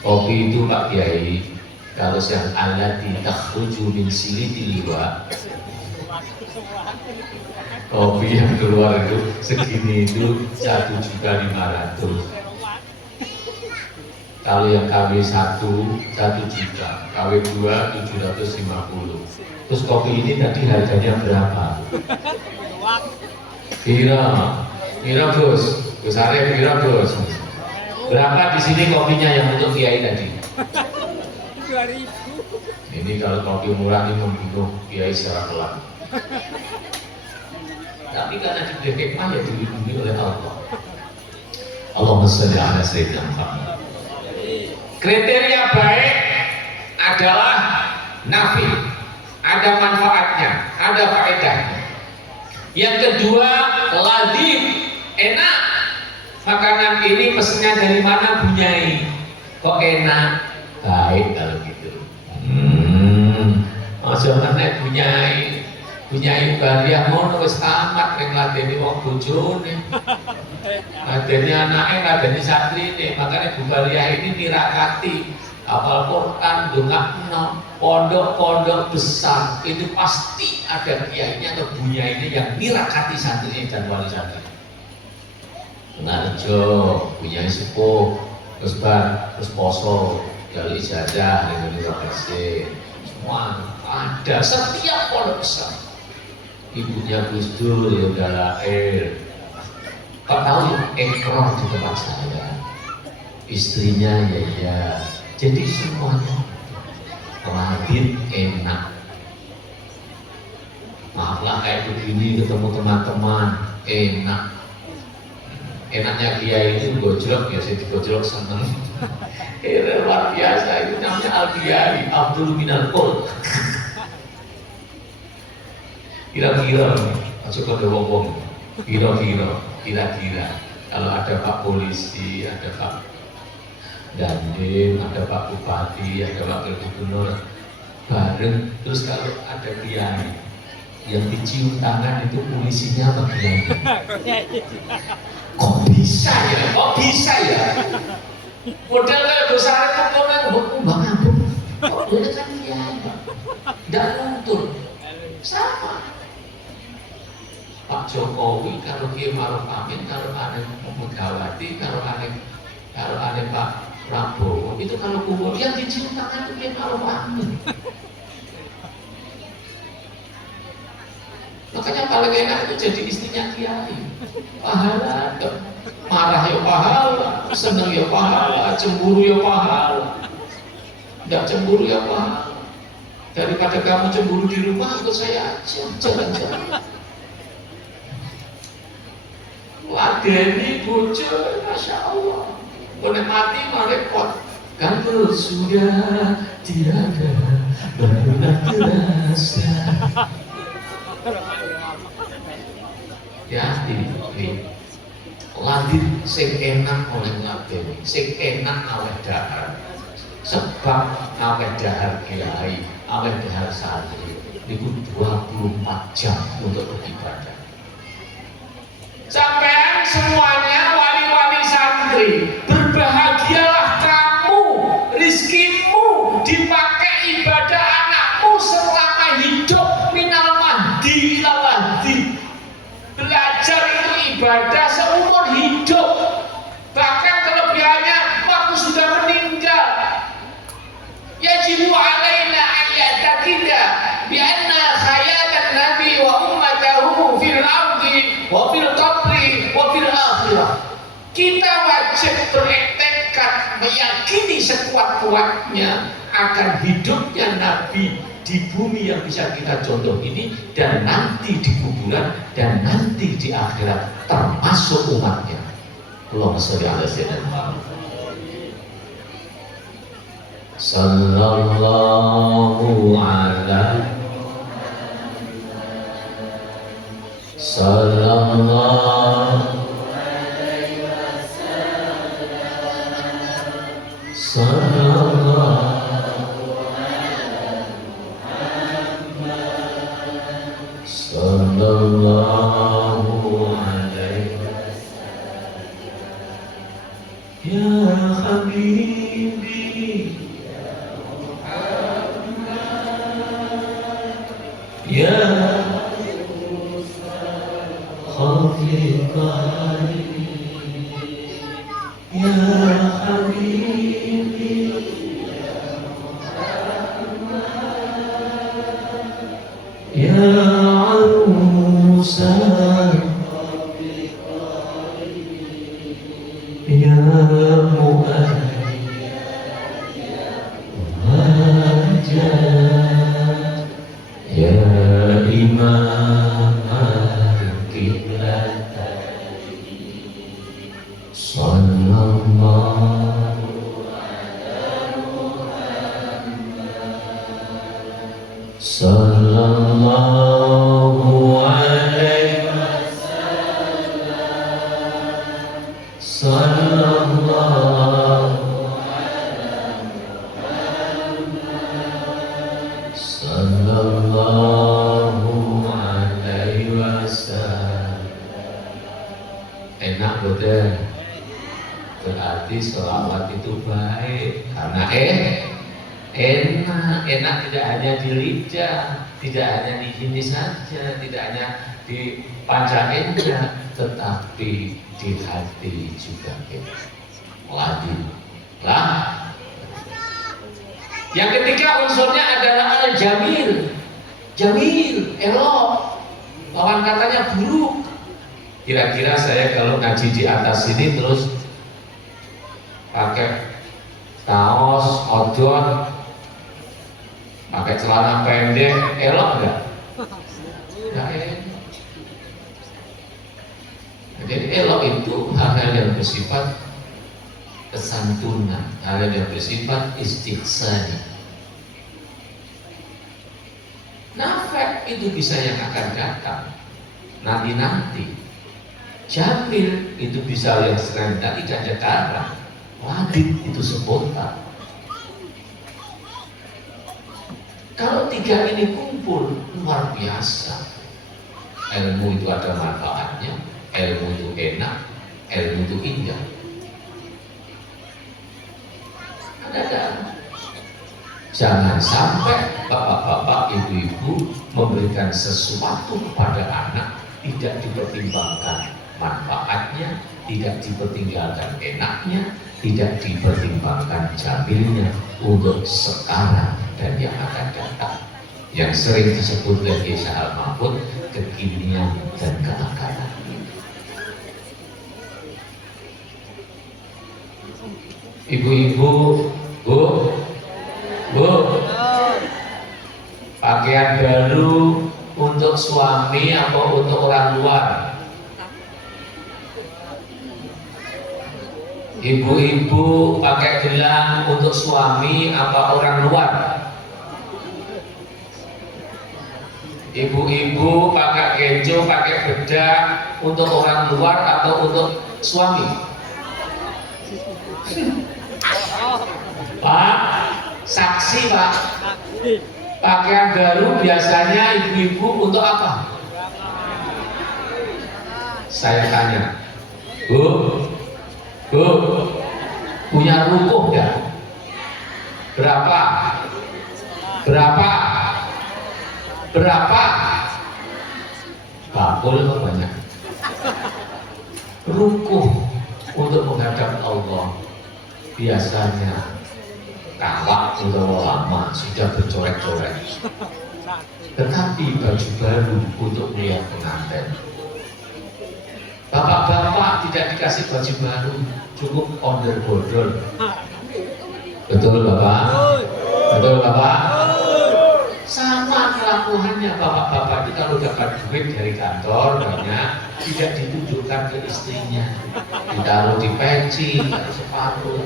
Kopi itu Pak Kiai, kalau yang allati takhruju min siliti liwa, kopi yang keluar itu segini itu 1.500.000. Kalau yang KW1 1 juta, KW2 750. Terus kopi ini tadi harganya berapa? Kira Gus, Gus Arif kira Gus. Berapa di sini kopinya yang untuk Kiai tadi? 2.000. Ini kalau kopi murah ini membunuh Kiai secara kelak. Tapi karena diberi hikmah ya dilindungi oleh Allah. Allahumma sholli ala sayyidina Muhammad. Kriteria baik adalah nafi, ada manfaatnya, ada faedahnya. Yang kedua, lazim, enak. Makanan ini pesennya dari mana, Bunyai? Kok enak? Baik kalau gitu. Jangan nek Bunyai bariah ngono wis tamat ning ladeni wong bojone. Ladeni anake, ladeni satrine, makanya Bu Bariah ini nirakati hafal Quran, dongakno, pondok-pondok besar itu pasti ada kiainya atau bunyainya yang nirakati santri dan wali santri. Ngarjo, bunyai sepuh, terus poso, jalur ijazah, ini semua ada setiap pondok besar. Ibunya Gus Dur ya udah lahir. Pak tahu ya, ekor di tempat saya, istrinya ya. Jadi semuanya Radin enak. Maaflah kayak begini ketemu teman-teman enak. Enaknya Kiai itu gojlok ya, saya digojlok seneng. Luar biasa, itu namanya Al-Kiai Abdul Minal Qul. Kira-kira masuk ke wong-wong, kira-kira kalau ada Pak Polisi, ada Pak Dandim, ada Pak Bupati, ada Wakil Gubernur bareng, terus kalau ada kiai yang dicium tangan itu polisinya apa kiai? Kok bisa ya? Kok bisa ya? Model kayak dosa itu konon mbak ngabuk. Kok dia kan kiai? Tidak luntur. Sama. Pak Jokowi kalau Kiai Maruf Amin, kalau ada Megawati, kalau ada Pak Prabowo, itu kalau kumpul yang dicium tangan itu Kiai Maruf Amin. Makanya paling enak itu jadi istrinya Kiai. Pahala, marah ya pahala, senang ya pahala, cemburu ya pahala. Tidak cemburu ya pahala. Daripada kamu cemburu di rumah, ikut saya aja jalan-jalan. Ladeni bocor, masya Allah. Boleh mati mah repot. Kalau sudah tiada benar terasa. Ya, ini ladir sing enak oleh ladeni, sing enak awet dahar. Sebab awet dahar kiai, awet dahar santri itu 24 jam untuk beribadah. Sampai semuanya wali-wali santri, berbahagialah kamu, rizkimu dipakai ibadah anakmu selama hidup minal mahdi ilal lahdi. Belajar itu ibadah seumur hidup, bahkan kelebihannya waktu sudah meninggal. Yajibu alaina ayyatakida bianna khayatan nabi wa ummatahu fil ardi wa fil qabri wa fil akhirah. Kita wajib bertekad meyakini sekuat-kuatnya akan hidupnya Nabi di bumi yang bisa kita contoh ini, dan nanti di kuburan, dan nanti di akhirat termasuk umatnya. Allahumma sholli ala sayyidina Muhammad. Sallallahu ala sallallahu sallallahu alaihi ya habibi ya khafiqani ya habibi ya arusan ya muhajjah ya imam al-qiblat sallallahu sallallahu alaihi wasallam sallallahu sallallahu alaihi wasallam. Enak betul. Berarti sholawat itu baik karena enak tidak hanya di lidah, tidak hanya di sini saja, tidak hanya di panca indera, tetapi di hati juga enak. Ladin lah. Yang ketiga unsurnya adalah al-jamil. Jamil, elok. Lawan katanya buruk. Kira-kira saya kalau ngaji di atas sini terus pakai kaos, odon, pakai celana pendek, elok enggak? Enggak elok. Jadi elok itu hal-hal yang bersifat kesantunan, hal yang bersifat istighsani. Nafek itu bisa yang akan datang nanti. Jamil itu bisa yang sekarang dan sekarang. Ladid itu spontan. Kalau tiga ini kumpul luar biasa. Ilmu itu ada manfaatnya, ilmu itu enak, ilmu itu indah. Ada. Jangan sampai bapak-bapak, ibu-ibu memberikan sesuatu kepada anak tidak dipertimbangkan manfaatnya, tidak dipertimbangkan enaknya, tidak dipertimbangkan jamilnya untuk sekarang dan yang akan datang. Yang sering disebut oleh Syekh Mahfud, kekinian dan keakaran. Ibu-ibu, Bu, pakaian baru untuk suami atau untuk orang luar? Ibu-ibu pakai gelang untuk suami atau orang luar? Ibu-ibu pakai genjo, pakai bedak untuk orang luar atau untuk suami? Pak, saksi Pak, pakaian baru biasanya ibu-ibu untuk apa? Saya tanya, Bu, punya rukuh enggak? Berapa? Bakul atau banyak? Rukuh untuk menghadap Allah biasanya kawat sudah lama, sudah bercoret-coret. Tetapi baju baru untuk melihat pengantin. Bapak-bapak tidak dikasih baju baru, cukup ondel-bodol. Betul Bapak? Betul Bapak? Sama kelakuannya bapak-bapak itu kalau dapat duit dari kantor banyak, tidak ditunjukkan ke istrinya, ditaruh di peci, atau sepatu.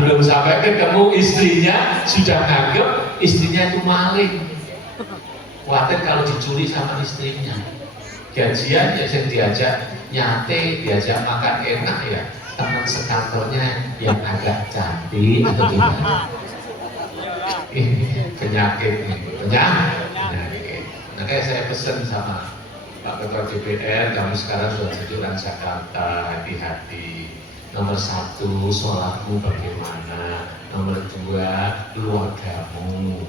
Belum sampai ketemu istrinya sudah nganggep istrinya itu maling. Khawatir kalau dicuri sama istrinya. Gajian ya yang diajak nyate, diajak makan enak ya teman sekantornya yang agak cantik atau gimana. Penyakit nih, penyakit. Makanya saya pesan sama Pak Ketua DPR, kamu sekarang sudah jadi orang Jakarta, hati-hati. Nomor 1, sholatmu bagaimana? Nomor 2, keluargamu.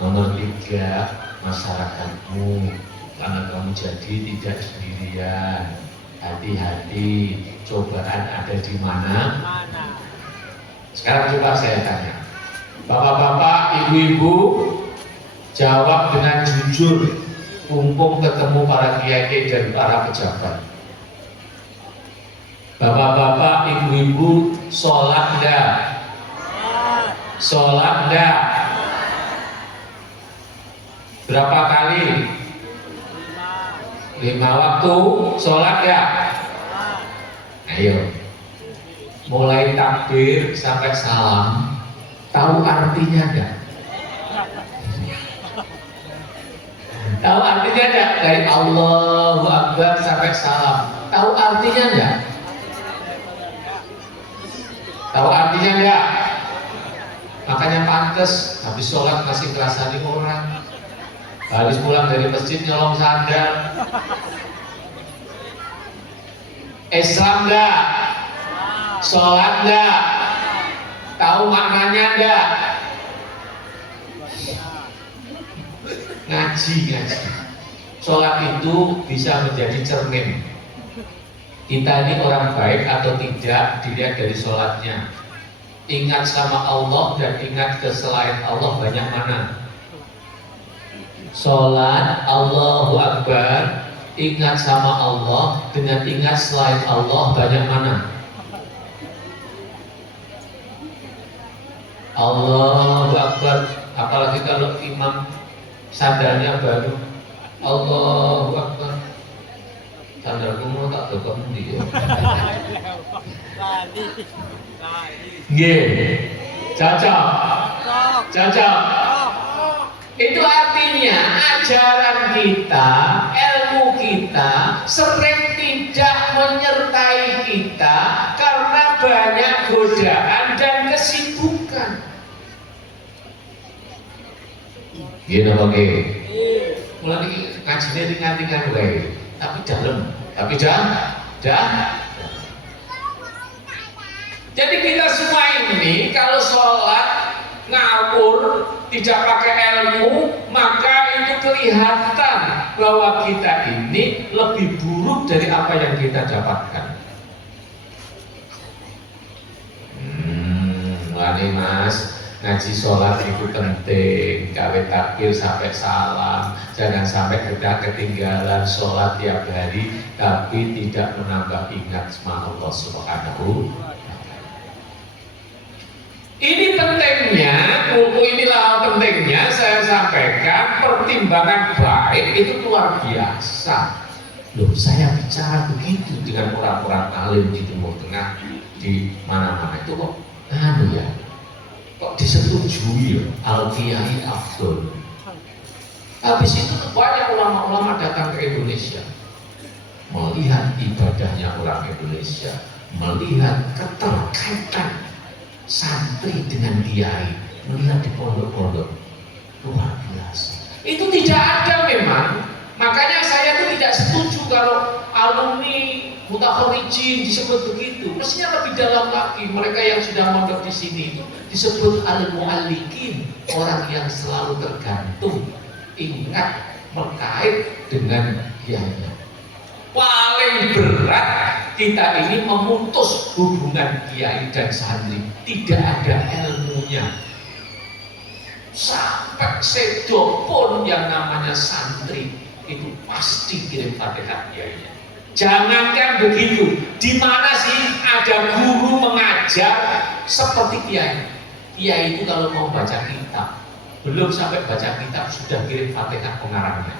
Nomor 3, masyarakatmu. Karena kamu jadi tidak sendirian. Hati-hati, cobaan ada di mana? Sekarang coba saya tanya, bapak-bapak, ibu-ibu, jawab dengan jujur, mumpung ketemu para kiai dan para pejabat. Bapak-bapak, ibu-ibu, sholat enggak? Sholat enggak? Berapa kali? 5 waktu sholat ya? Ayo, mulai takbir sampai salam, tahu artinya enggak? Tahu artinya enggak? Dari Allahu Akbar sampai salam, tahu artinya enggak? Tahu artinya enggak? Makanya pantas habis sholat masih ngerasani orang, habis pulang dari masjid nyolong sandal. Islam enggak? Sholat enggak? Tahu maknanya enggak? Ngaji. Sholat itu bisa menjadi cermin kita ini orang baik atau tidak dilihat dari sholatnya. Ingat sama Allah dan ingat ke selain Allah banyak mana? Sholat Allahu Akbar, ingat sama Allah dengan ingat selain Allah banyak mana? Allahu Akbar, apalagi kalau imam sandalnya baru, Allahu Akbar. Sandalku mau tak tukang dia. Nggih. Cocok. Itu artinya ajaran kita, ilmu kita sering tidak menyertai kita karena banyak godaan dan kesibukan. Gini apa nggih? Mulai ngajine ringan-ringan wae. tapi dalam, tapi dah. Jadi kita semua ini kalau sholat ngawur, tidak pakai ilmu, maka itu kelihatan bahwa kita ini lebih buruk dari apa yang kita dapatkan. Wani mas, ngaji sholat itu penting, gawe takbir sampai salam, jangan sampai kita ketinggalan sholat tiap hari tapi tidak menambah ingat sama Allah Subhanahu. Ini pentingnya, buku inilah pentingnya saya sampaikan, pertimbangan baik itu luar biasa. Loh, saya bicara begitu dengan orang-orang alim di Timur Tengah, di mana-mana itu kok ya, kok disetujui ya, Al-Kiai Abdul. Habis itu banyak ulama-ulama datang ke Indonesia, melihat ibadahnya orang Indonesia, melihat keterkaitan santri dengan kiai, melihat di pondok-pondok luar biasa. Itu tidak ada memang. Makanya saya itu tidak setuju kalau alumni mutakharijin disebut begitu. Mestinya lebih dalam lagi. Mereka yang sudah mondok di sini itu disebut al-mu'allikin, orang yang selalu tergantung, ingat, terkait dengan kiainya. Paling berat kita ini memutus hubungan kiai dan santri, tidak ada ilmunya. Sampai sedo pun yang namanya santri itu pasti kirim Fatihah kiainya. Jangankan begitu, di mana sih ada guru mengajar seperti kiai? Kiai itu kalau mau baca kitab, belum sampai baca kitab sudah kirim Fatihah pengarangnya.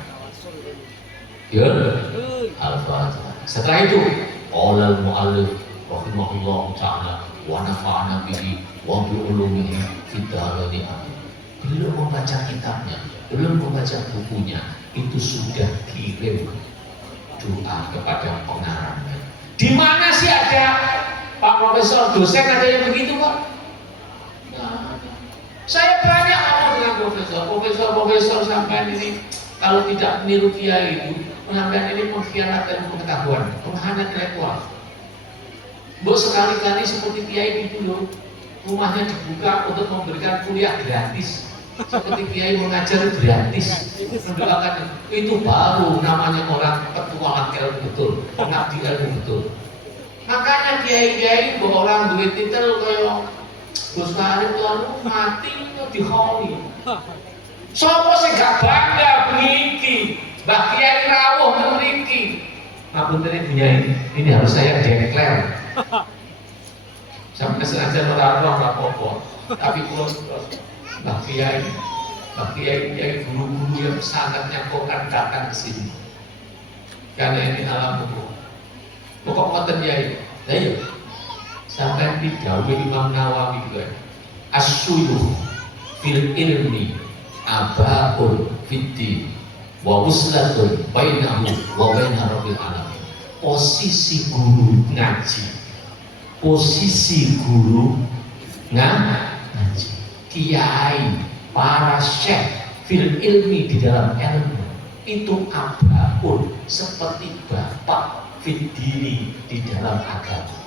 Ya, Al-Fatihah. Setelah itu, qala al-mu'allif rahimahullah ta'ala wa nafa'ana bihi wa bi ulumihi fid dharain amin. Belum membaca kitabnya, belum membaca bukunya, itu sudah kirim doa kepada pengarangnya. Di mana sih ada Pak Profesor dosen ada yang begitu Pak? Nah, saya banyak ngomong dengan profesor sampai ini kalau tidak meniru kiai itu, penampilan ini mengkhianatkan pengetahuan, pengkhianat intelektual. Mbok sekali-kali seperti kiai itu loh, rumahnya dibuka untuk memberikan kuliah gratis. Seperti kiai mengajar gratis, mendoakan itu baru namanya orang petualang ilmu betul, pengabdi ilmu betul. Makanya kiai-kiai mbok orang duit titel kaya Gus Karim tuh mati diholi. Sopo sing gak bangga mriki, Mbah Kiai rawuh mriki. Ngapunten punya ini harus saya deklar. Sampai sengaja ora apa-apa. Tapi kula Mbah Kiai guru-guru yang sangatnya kok kan datang ke sini. Karena ini alam hukum. Pokok ngoten Kiai. Lah iya. Sampai digawe Imam Nawawi kuwi. As-suyuh fil ilmi abaul fiti wa uslatun bainahu wa baina rabbil alamin. Posisi guru ngaji, posisi guru ngaji, kiai, para syekh fil ilmi di dalam ilmu itu abaul seperti bapak fitiri di dalam agama.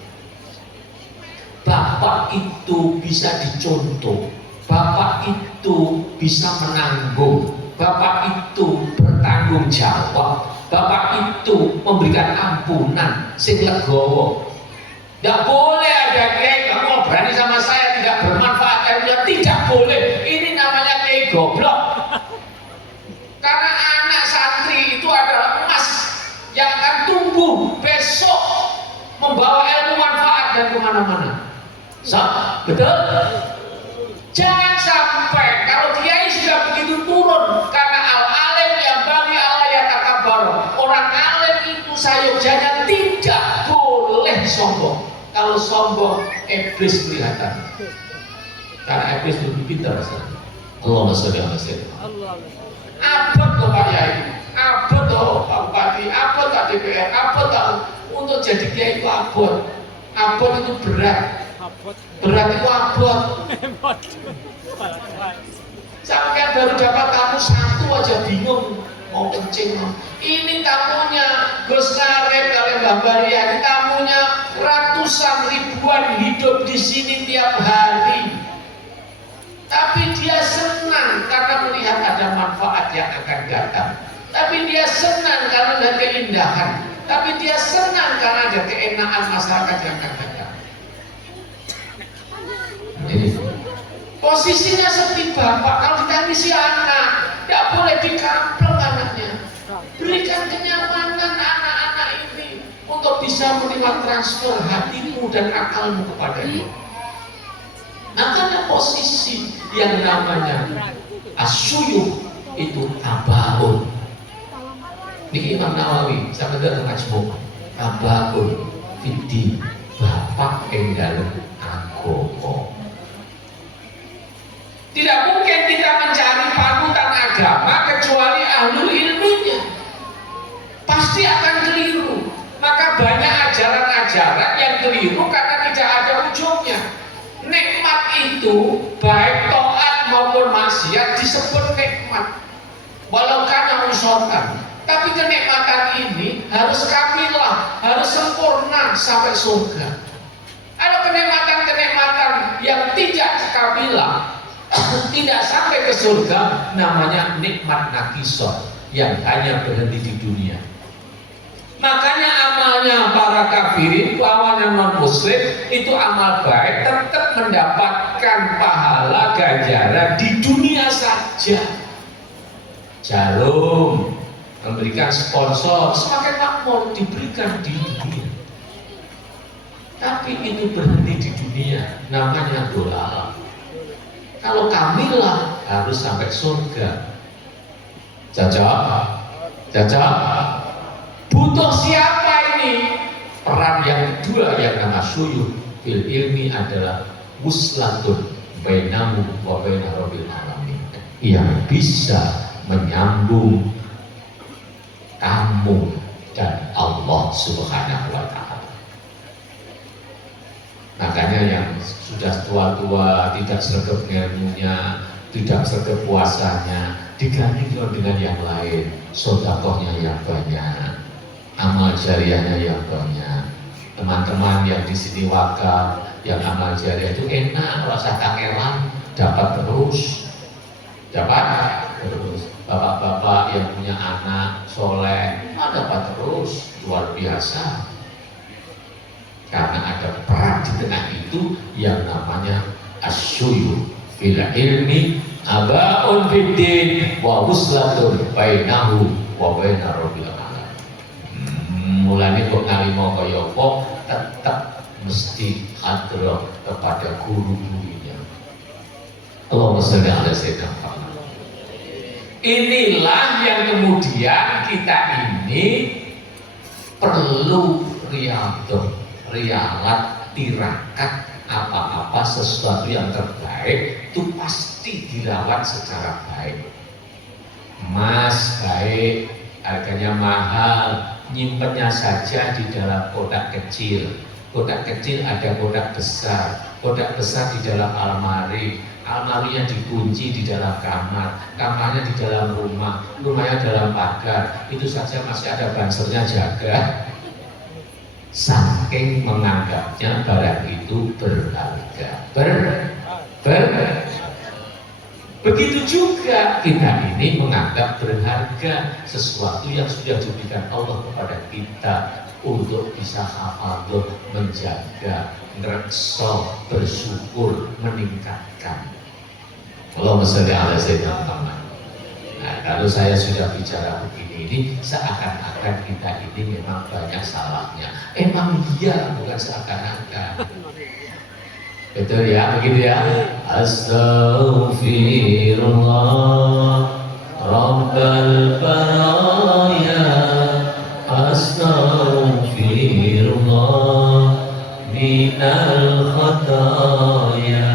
Bapak itu bisa dicontoh, bapak itu bisa menanggung, bapak itu bertanggung jawab, bapak itu memberikan ampunan sing legowo. Tidak boleh ada kiai kamu berani sama saya tidak bermanfaat ilmunya, tidak boleh. Ini namanya kiai goblok. Karena anak santri itu adalah emas yang akan tumbuh besok membawa ilmu manfaat dan kemana-mana. Betul? Jangan sampai kalau kiai sudah begitu turun karena al-alim yang bagi Allah yang takabur. Orang alim itu sayujannya tidak boleh sombong. Kalau sombong, iblis kelihatan. Karena iblis lebih pintar rasanya. Allahumma sholli ala sayyidina. Abot toh Pak Yai, abot toh Pak Bupati, abot tak DPR, abot tak untuk jadi kiai itu abot. Abot itu berat. Berat itu abot. Sampai baru dapat kamu satu aja bingung. mau kencing. Ini tamunya Gus Narep kalian Mbak Baria, tamunya ratusan ribuan hidup di sini tiap hari. Tapi dia senang karena melihat ada manfaat yang akan datang. Tapi dia senang karena ada keindahan. Tapi dia senang karena ada keenaan masyarakat yang akan datang. Jadi posisinya seperti bapak kalau ditangisi anak, tidak boleh dikampleng anaknya. Berikan kenyamanan anak-anak ini untuk bisa menerima transfer hatimu dan akalmu kepadanya. Makanya posisi yang namanya asyuyuh itu tabaun. Ini Imam Nawawi sama dengan majmu tabaun fiti bapak yang dalam agama. Tidak mungkin kita mencari panutan agama kecuali ahlul ilminya. Pasti akan keliru. Maka banyak ajaran-ajaran yang keliru karena tidak ada ujungnya. Nikmat itu baik taat maupun maksiat disebut nikmat. Walau karena usotan. Tapi kenikmatan ini harus kamilah, harus sempurna sampai surga. Ada kenikmatan-kenikmatan yang tidak kamilah, tidak sampai ke surga, namanya nikmat nakisah yang hanya berhenti di dunia. Makanya amalnya para kafirin, lawan non muslim itu amal baik tetap mendapatkan pahala ganjaran di dunia saja. Jarum memberikan sponsor semakin makmur diberikan di dunia. Tapi itu berhenti di dunia, namanya dolala. Kalau kamilah harus sampai surga. Jajak. Butuh siapa ini? Peran yang kedua yang nama syuyuh fil ilmi adalah wuslatun bainahu wa baina rabbil alamin, yang bisa menyambung kamu dan Allah Subhanahu wa ta'ala. Makanya yang sudah tua-tua tidak sergap ilmunya, tidak sergap puasanya, diganti dengan yang lain, sedekahnya yang banyak, amal jariahnya yang banyak. Teman-teman yang di sini wakaf, yang amal jariah itu enak, rasa kangelan, dapat terus. Bapak-bapak yang punya anak soleh, dapat terus, luar biasa. Karena ada peran di tengah itu yang namanya asyuyuh fil ilmi abaun fiddin wa wuslatun bainahu wa baina rabbil alamin. Mulane kok nalimo kaya apa tetap mesti hadroh kepada guru-gurunya. Allahumma sholli ala sayyidina Muhammad. Inilah yang kemudian kita ini perlu rialat, tirakat, apa-apa sesuatu yang terbaik itu pasti dirawat secara baik. Emas baik, harganya mahal, nyimpennya saja di dalam kotak kecil. Kotak kecil ada kotak besar di dalam almari. Almarinya dikunci di dalam kamar, kamarnya di dalam rumahnya dalam pagar. Itu saja masih ada bansernya jaga. Saking menganggapnya barang itu berharga. Begitu juga kita ini menganggap berharga sesuatu yang sudah diberikan Allah kepada kita untuk bisa hafadzah, menjaga, ngerso, bersyukur, meningkatkan. Allahumma sholli ala sayyidina Muhammad. Nah, kalau saya sudah bicara begini ini seakan-akan kita ini memang banyak salahnya. Emang iya, bukan seakan-akan. Betul ya, begitu ya. Astaghfirullah Rabbal baraya, astaghfirullah minal khataya,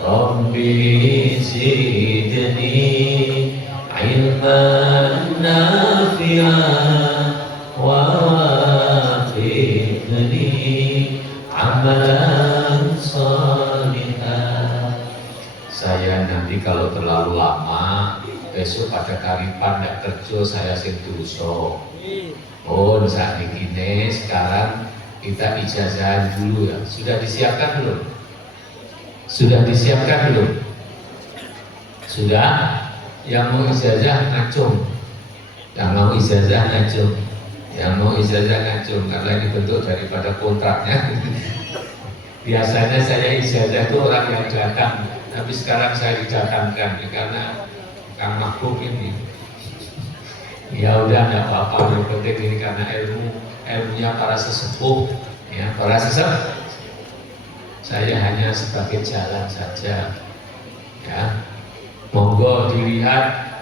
Rabbi zidni ilman nafi'an wa wafiqni amalan salihah. Saya nanti kalau terlalu lama besok pada karipan ndak kerja saya sing dosa. Iya. Oh, saat ini sekarang kita ijazah dulu ya. Sudah disiapkan belum? Sudah disiapkan belum? Sudah? Yang mau ijazah ngacung. Yang mau ijazah ngacung. Yang mau ijazah ngacung karena ini bentuk daripada kontraknya. Biasanya saya ijazah itu orang yang datang, tapi sekarang saya didatangkan ya, karena Kang Mahbub ini. Ya udah, enggak apa-apa, yang penting ini karena ilmunya para sesepuh, ya para sesepuh. Saya hanya sebagai jalan saja, ya. Monggo dilihat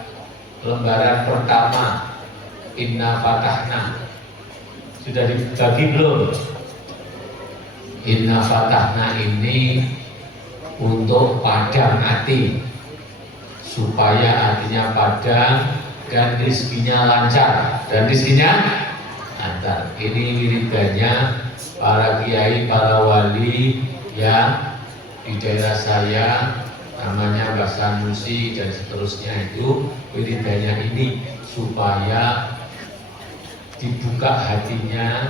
lembaran pertama, Inna Fatahna. Sudah dibagi belum? Inna Fatahna ini untuk padang hati, supaya hatinya padang dan rezekinya lancar, dan rezekinya lancar. Ini wiridannya para kiai, para wali yang di daerah saya, namanya Mbah Sanusi dan seterusnya, itu wiridannya ini supaya dibuka hatinya.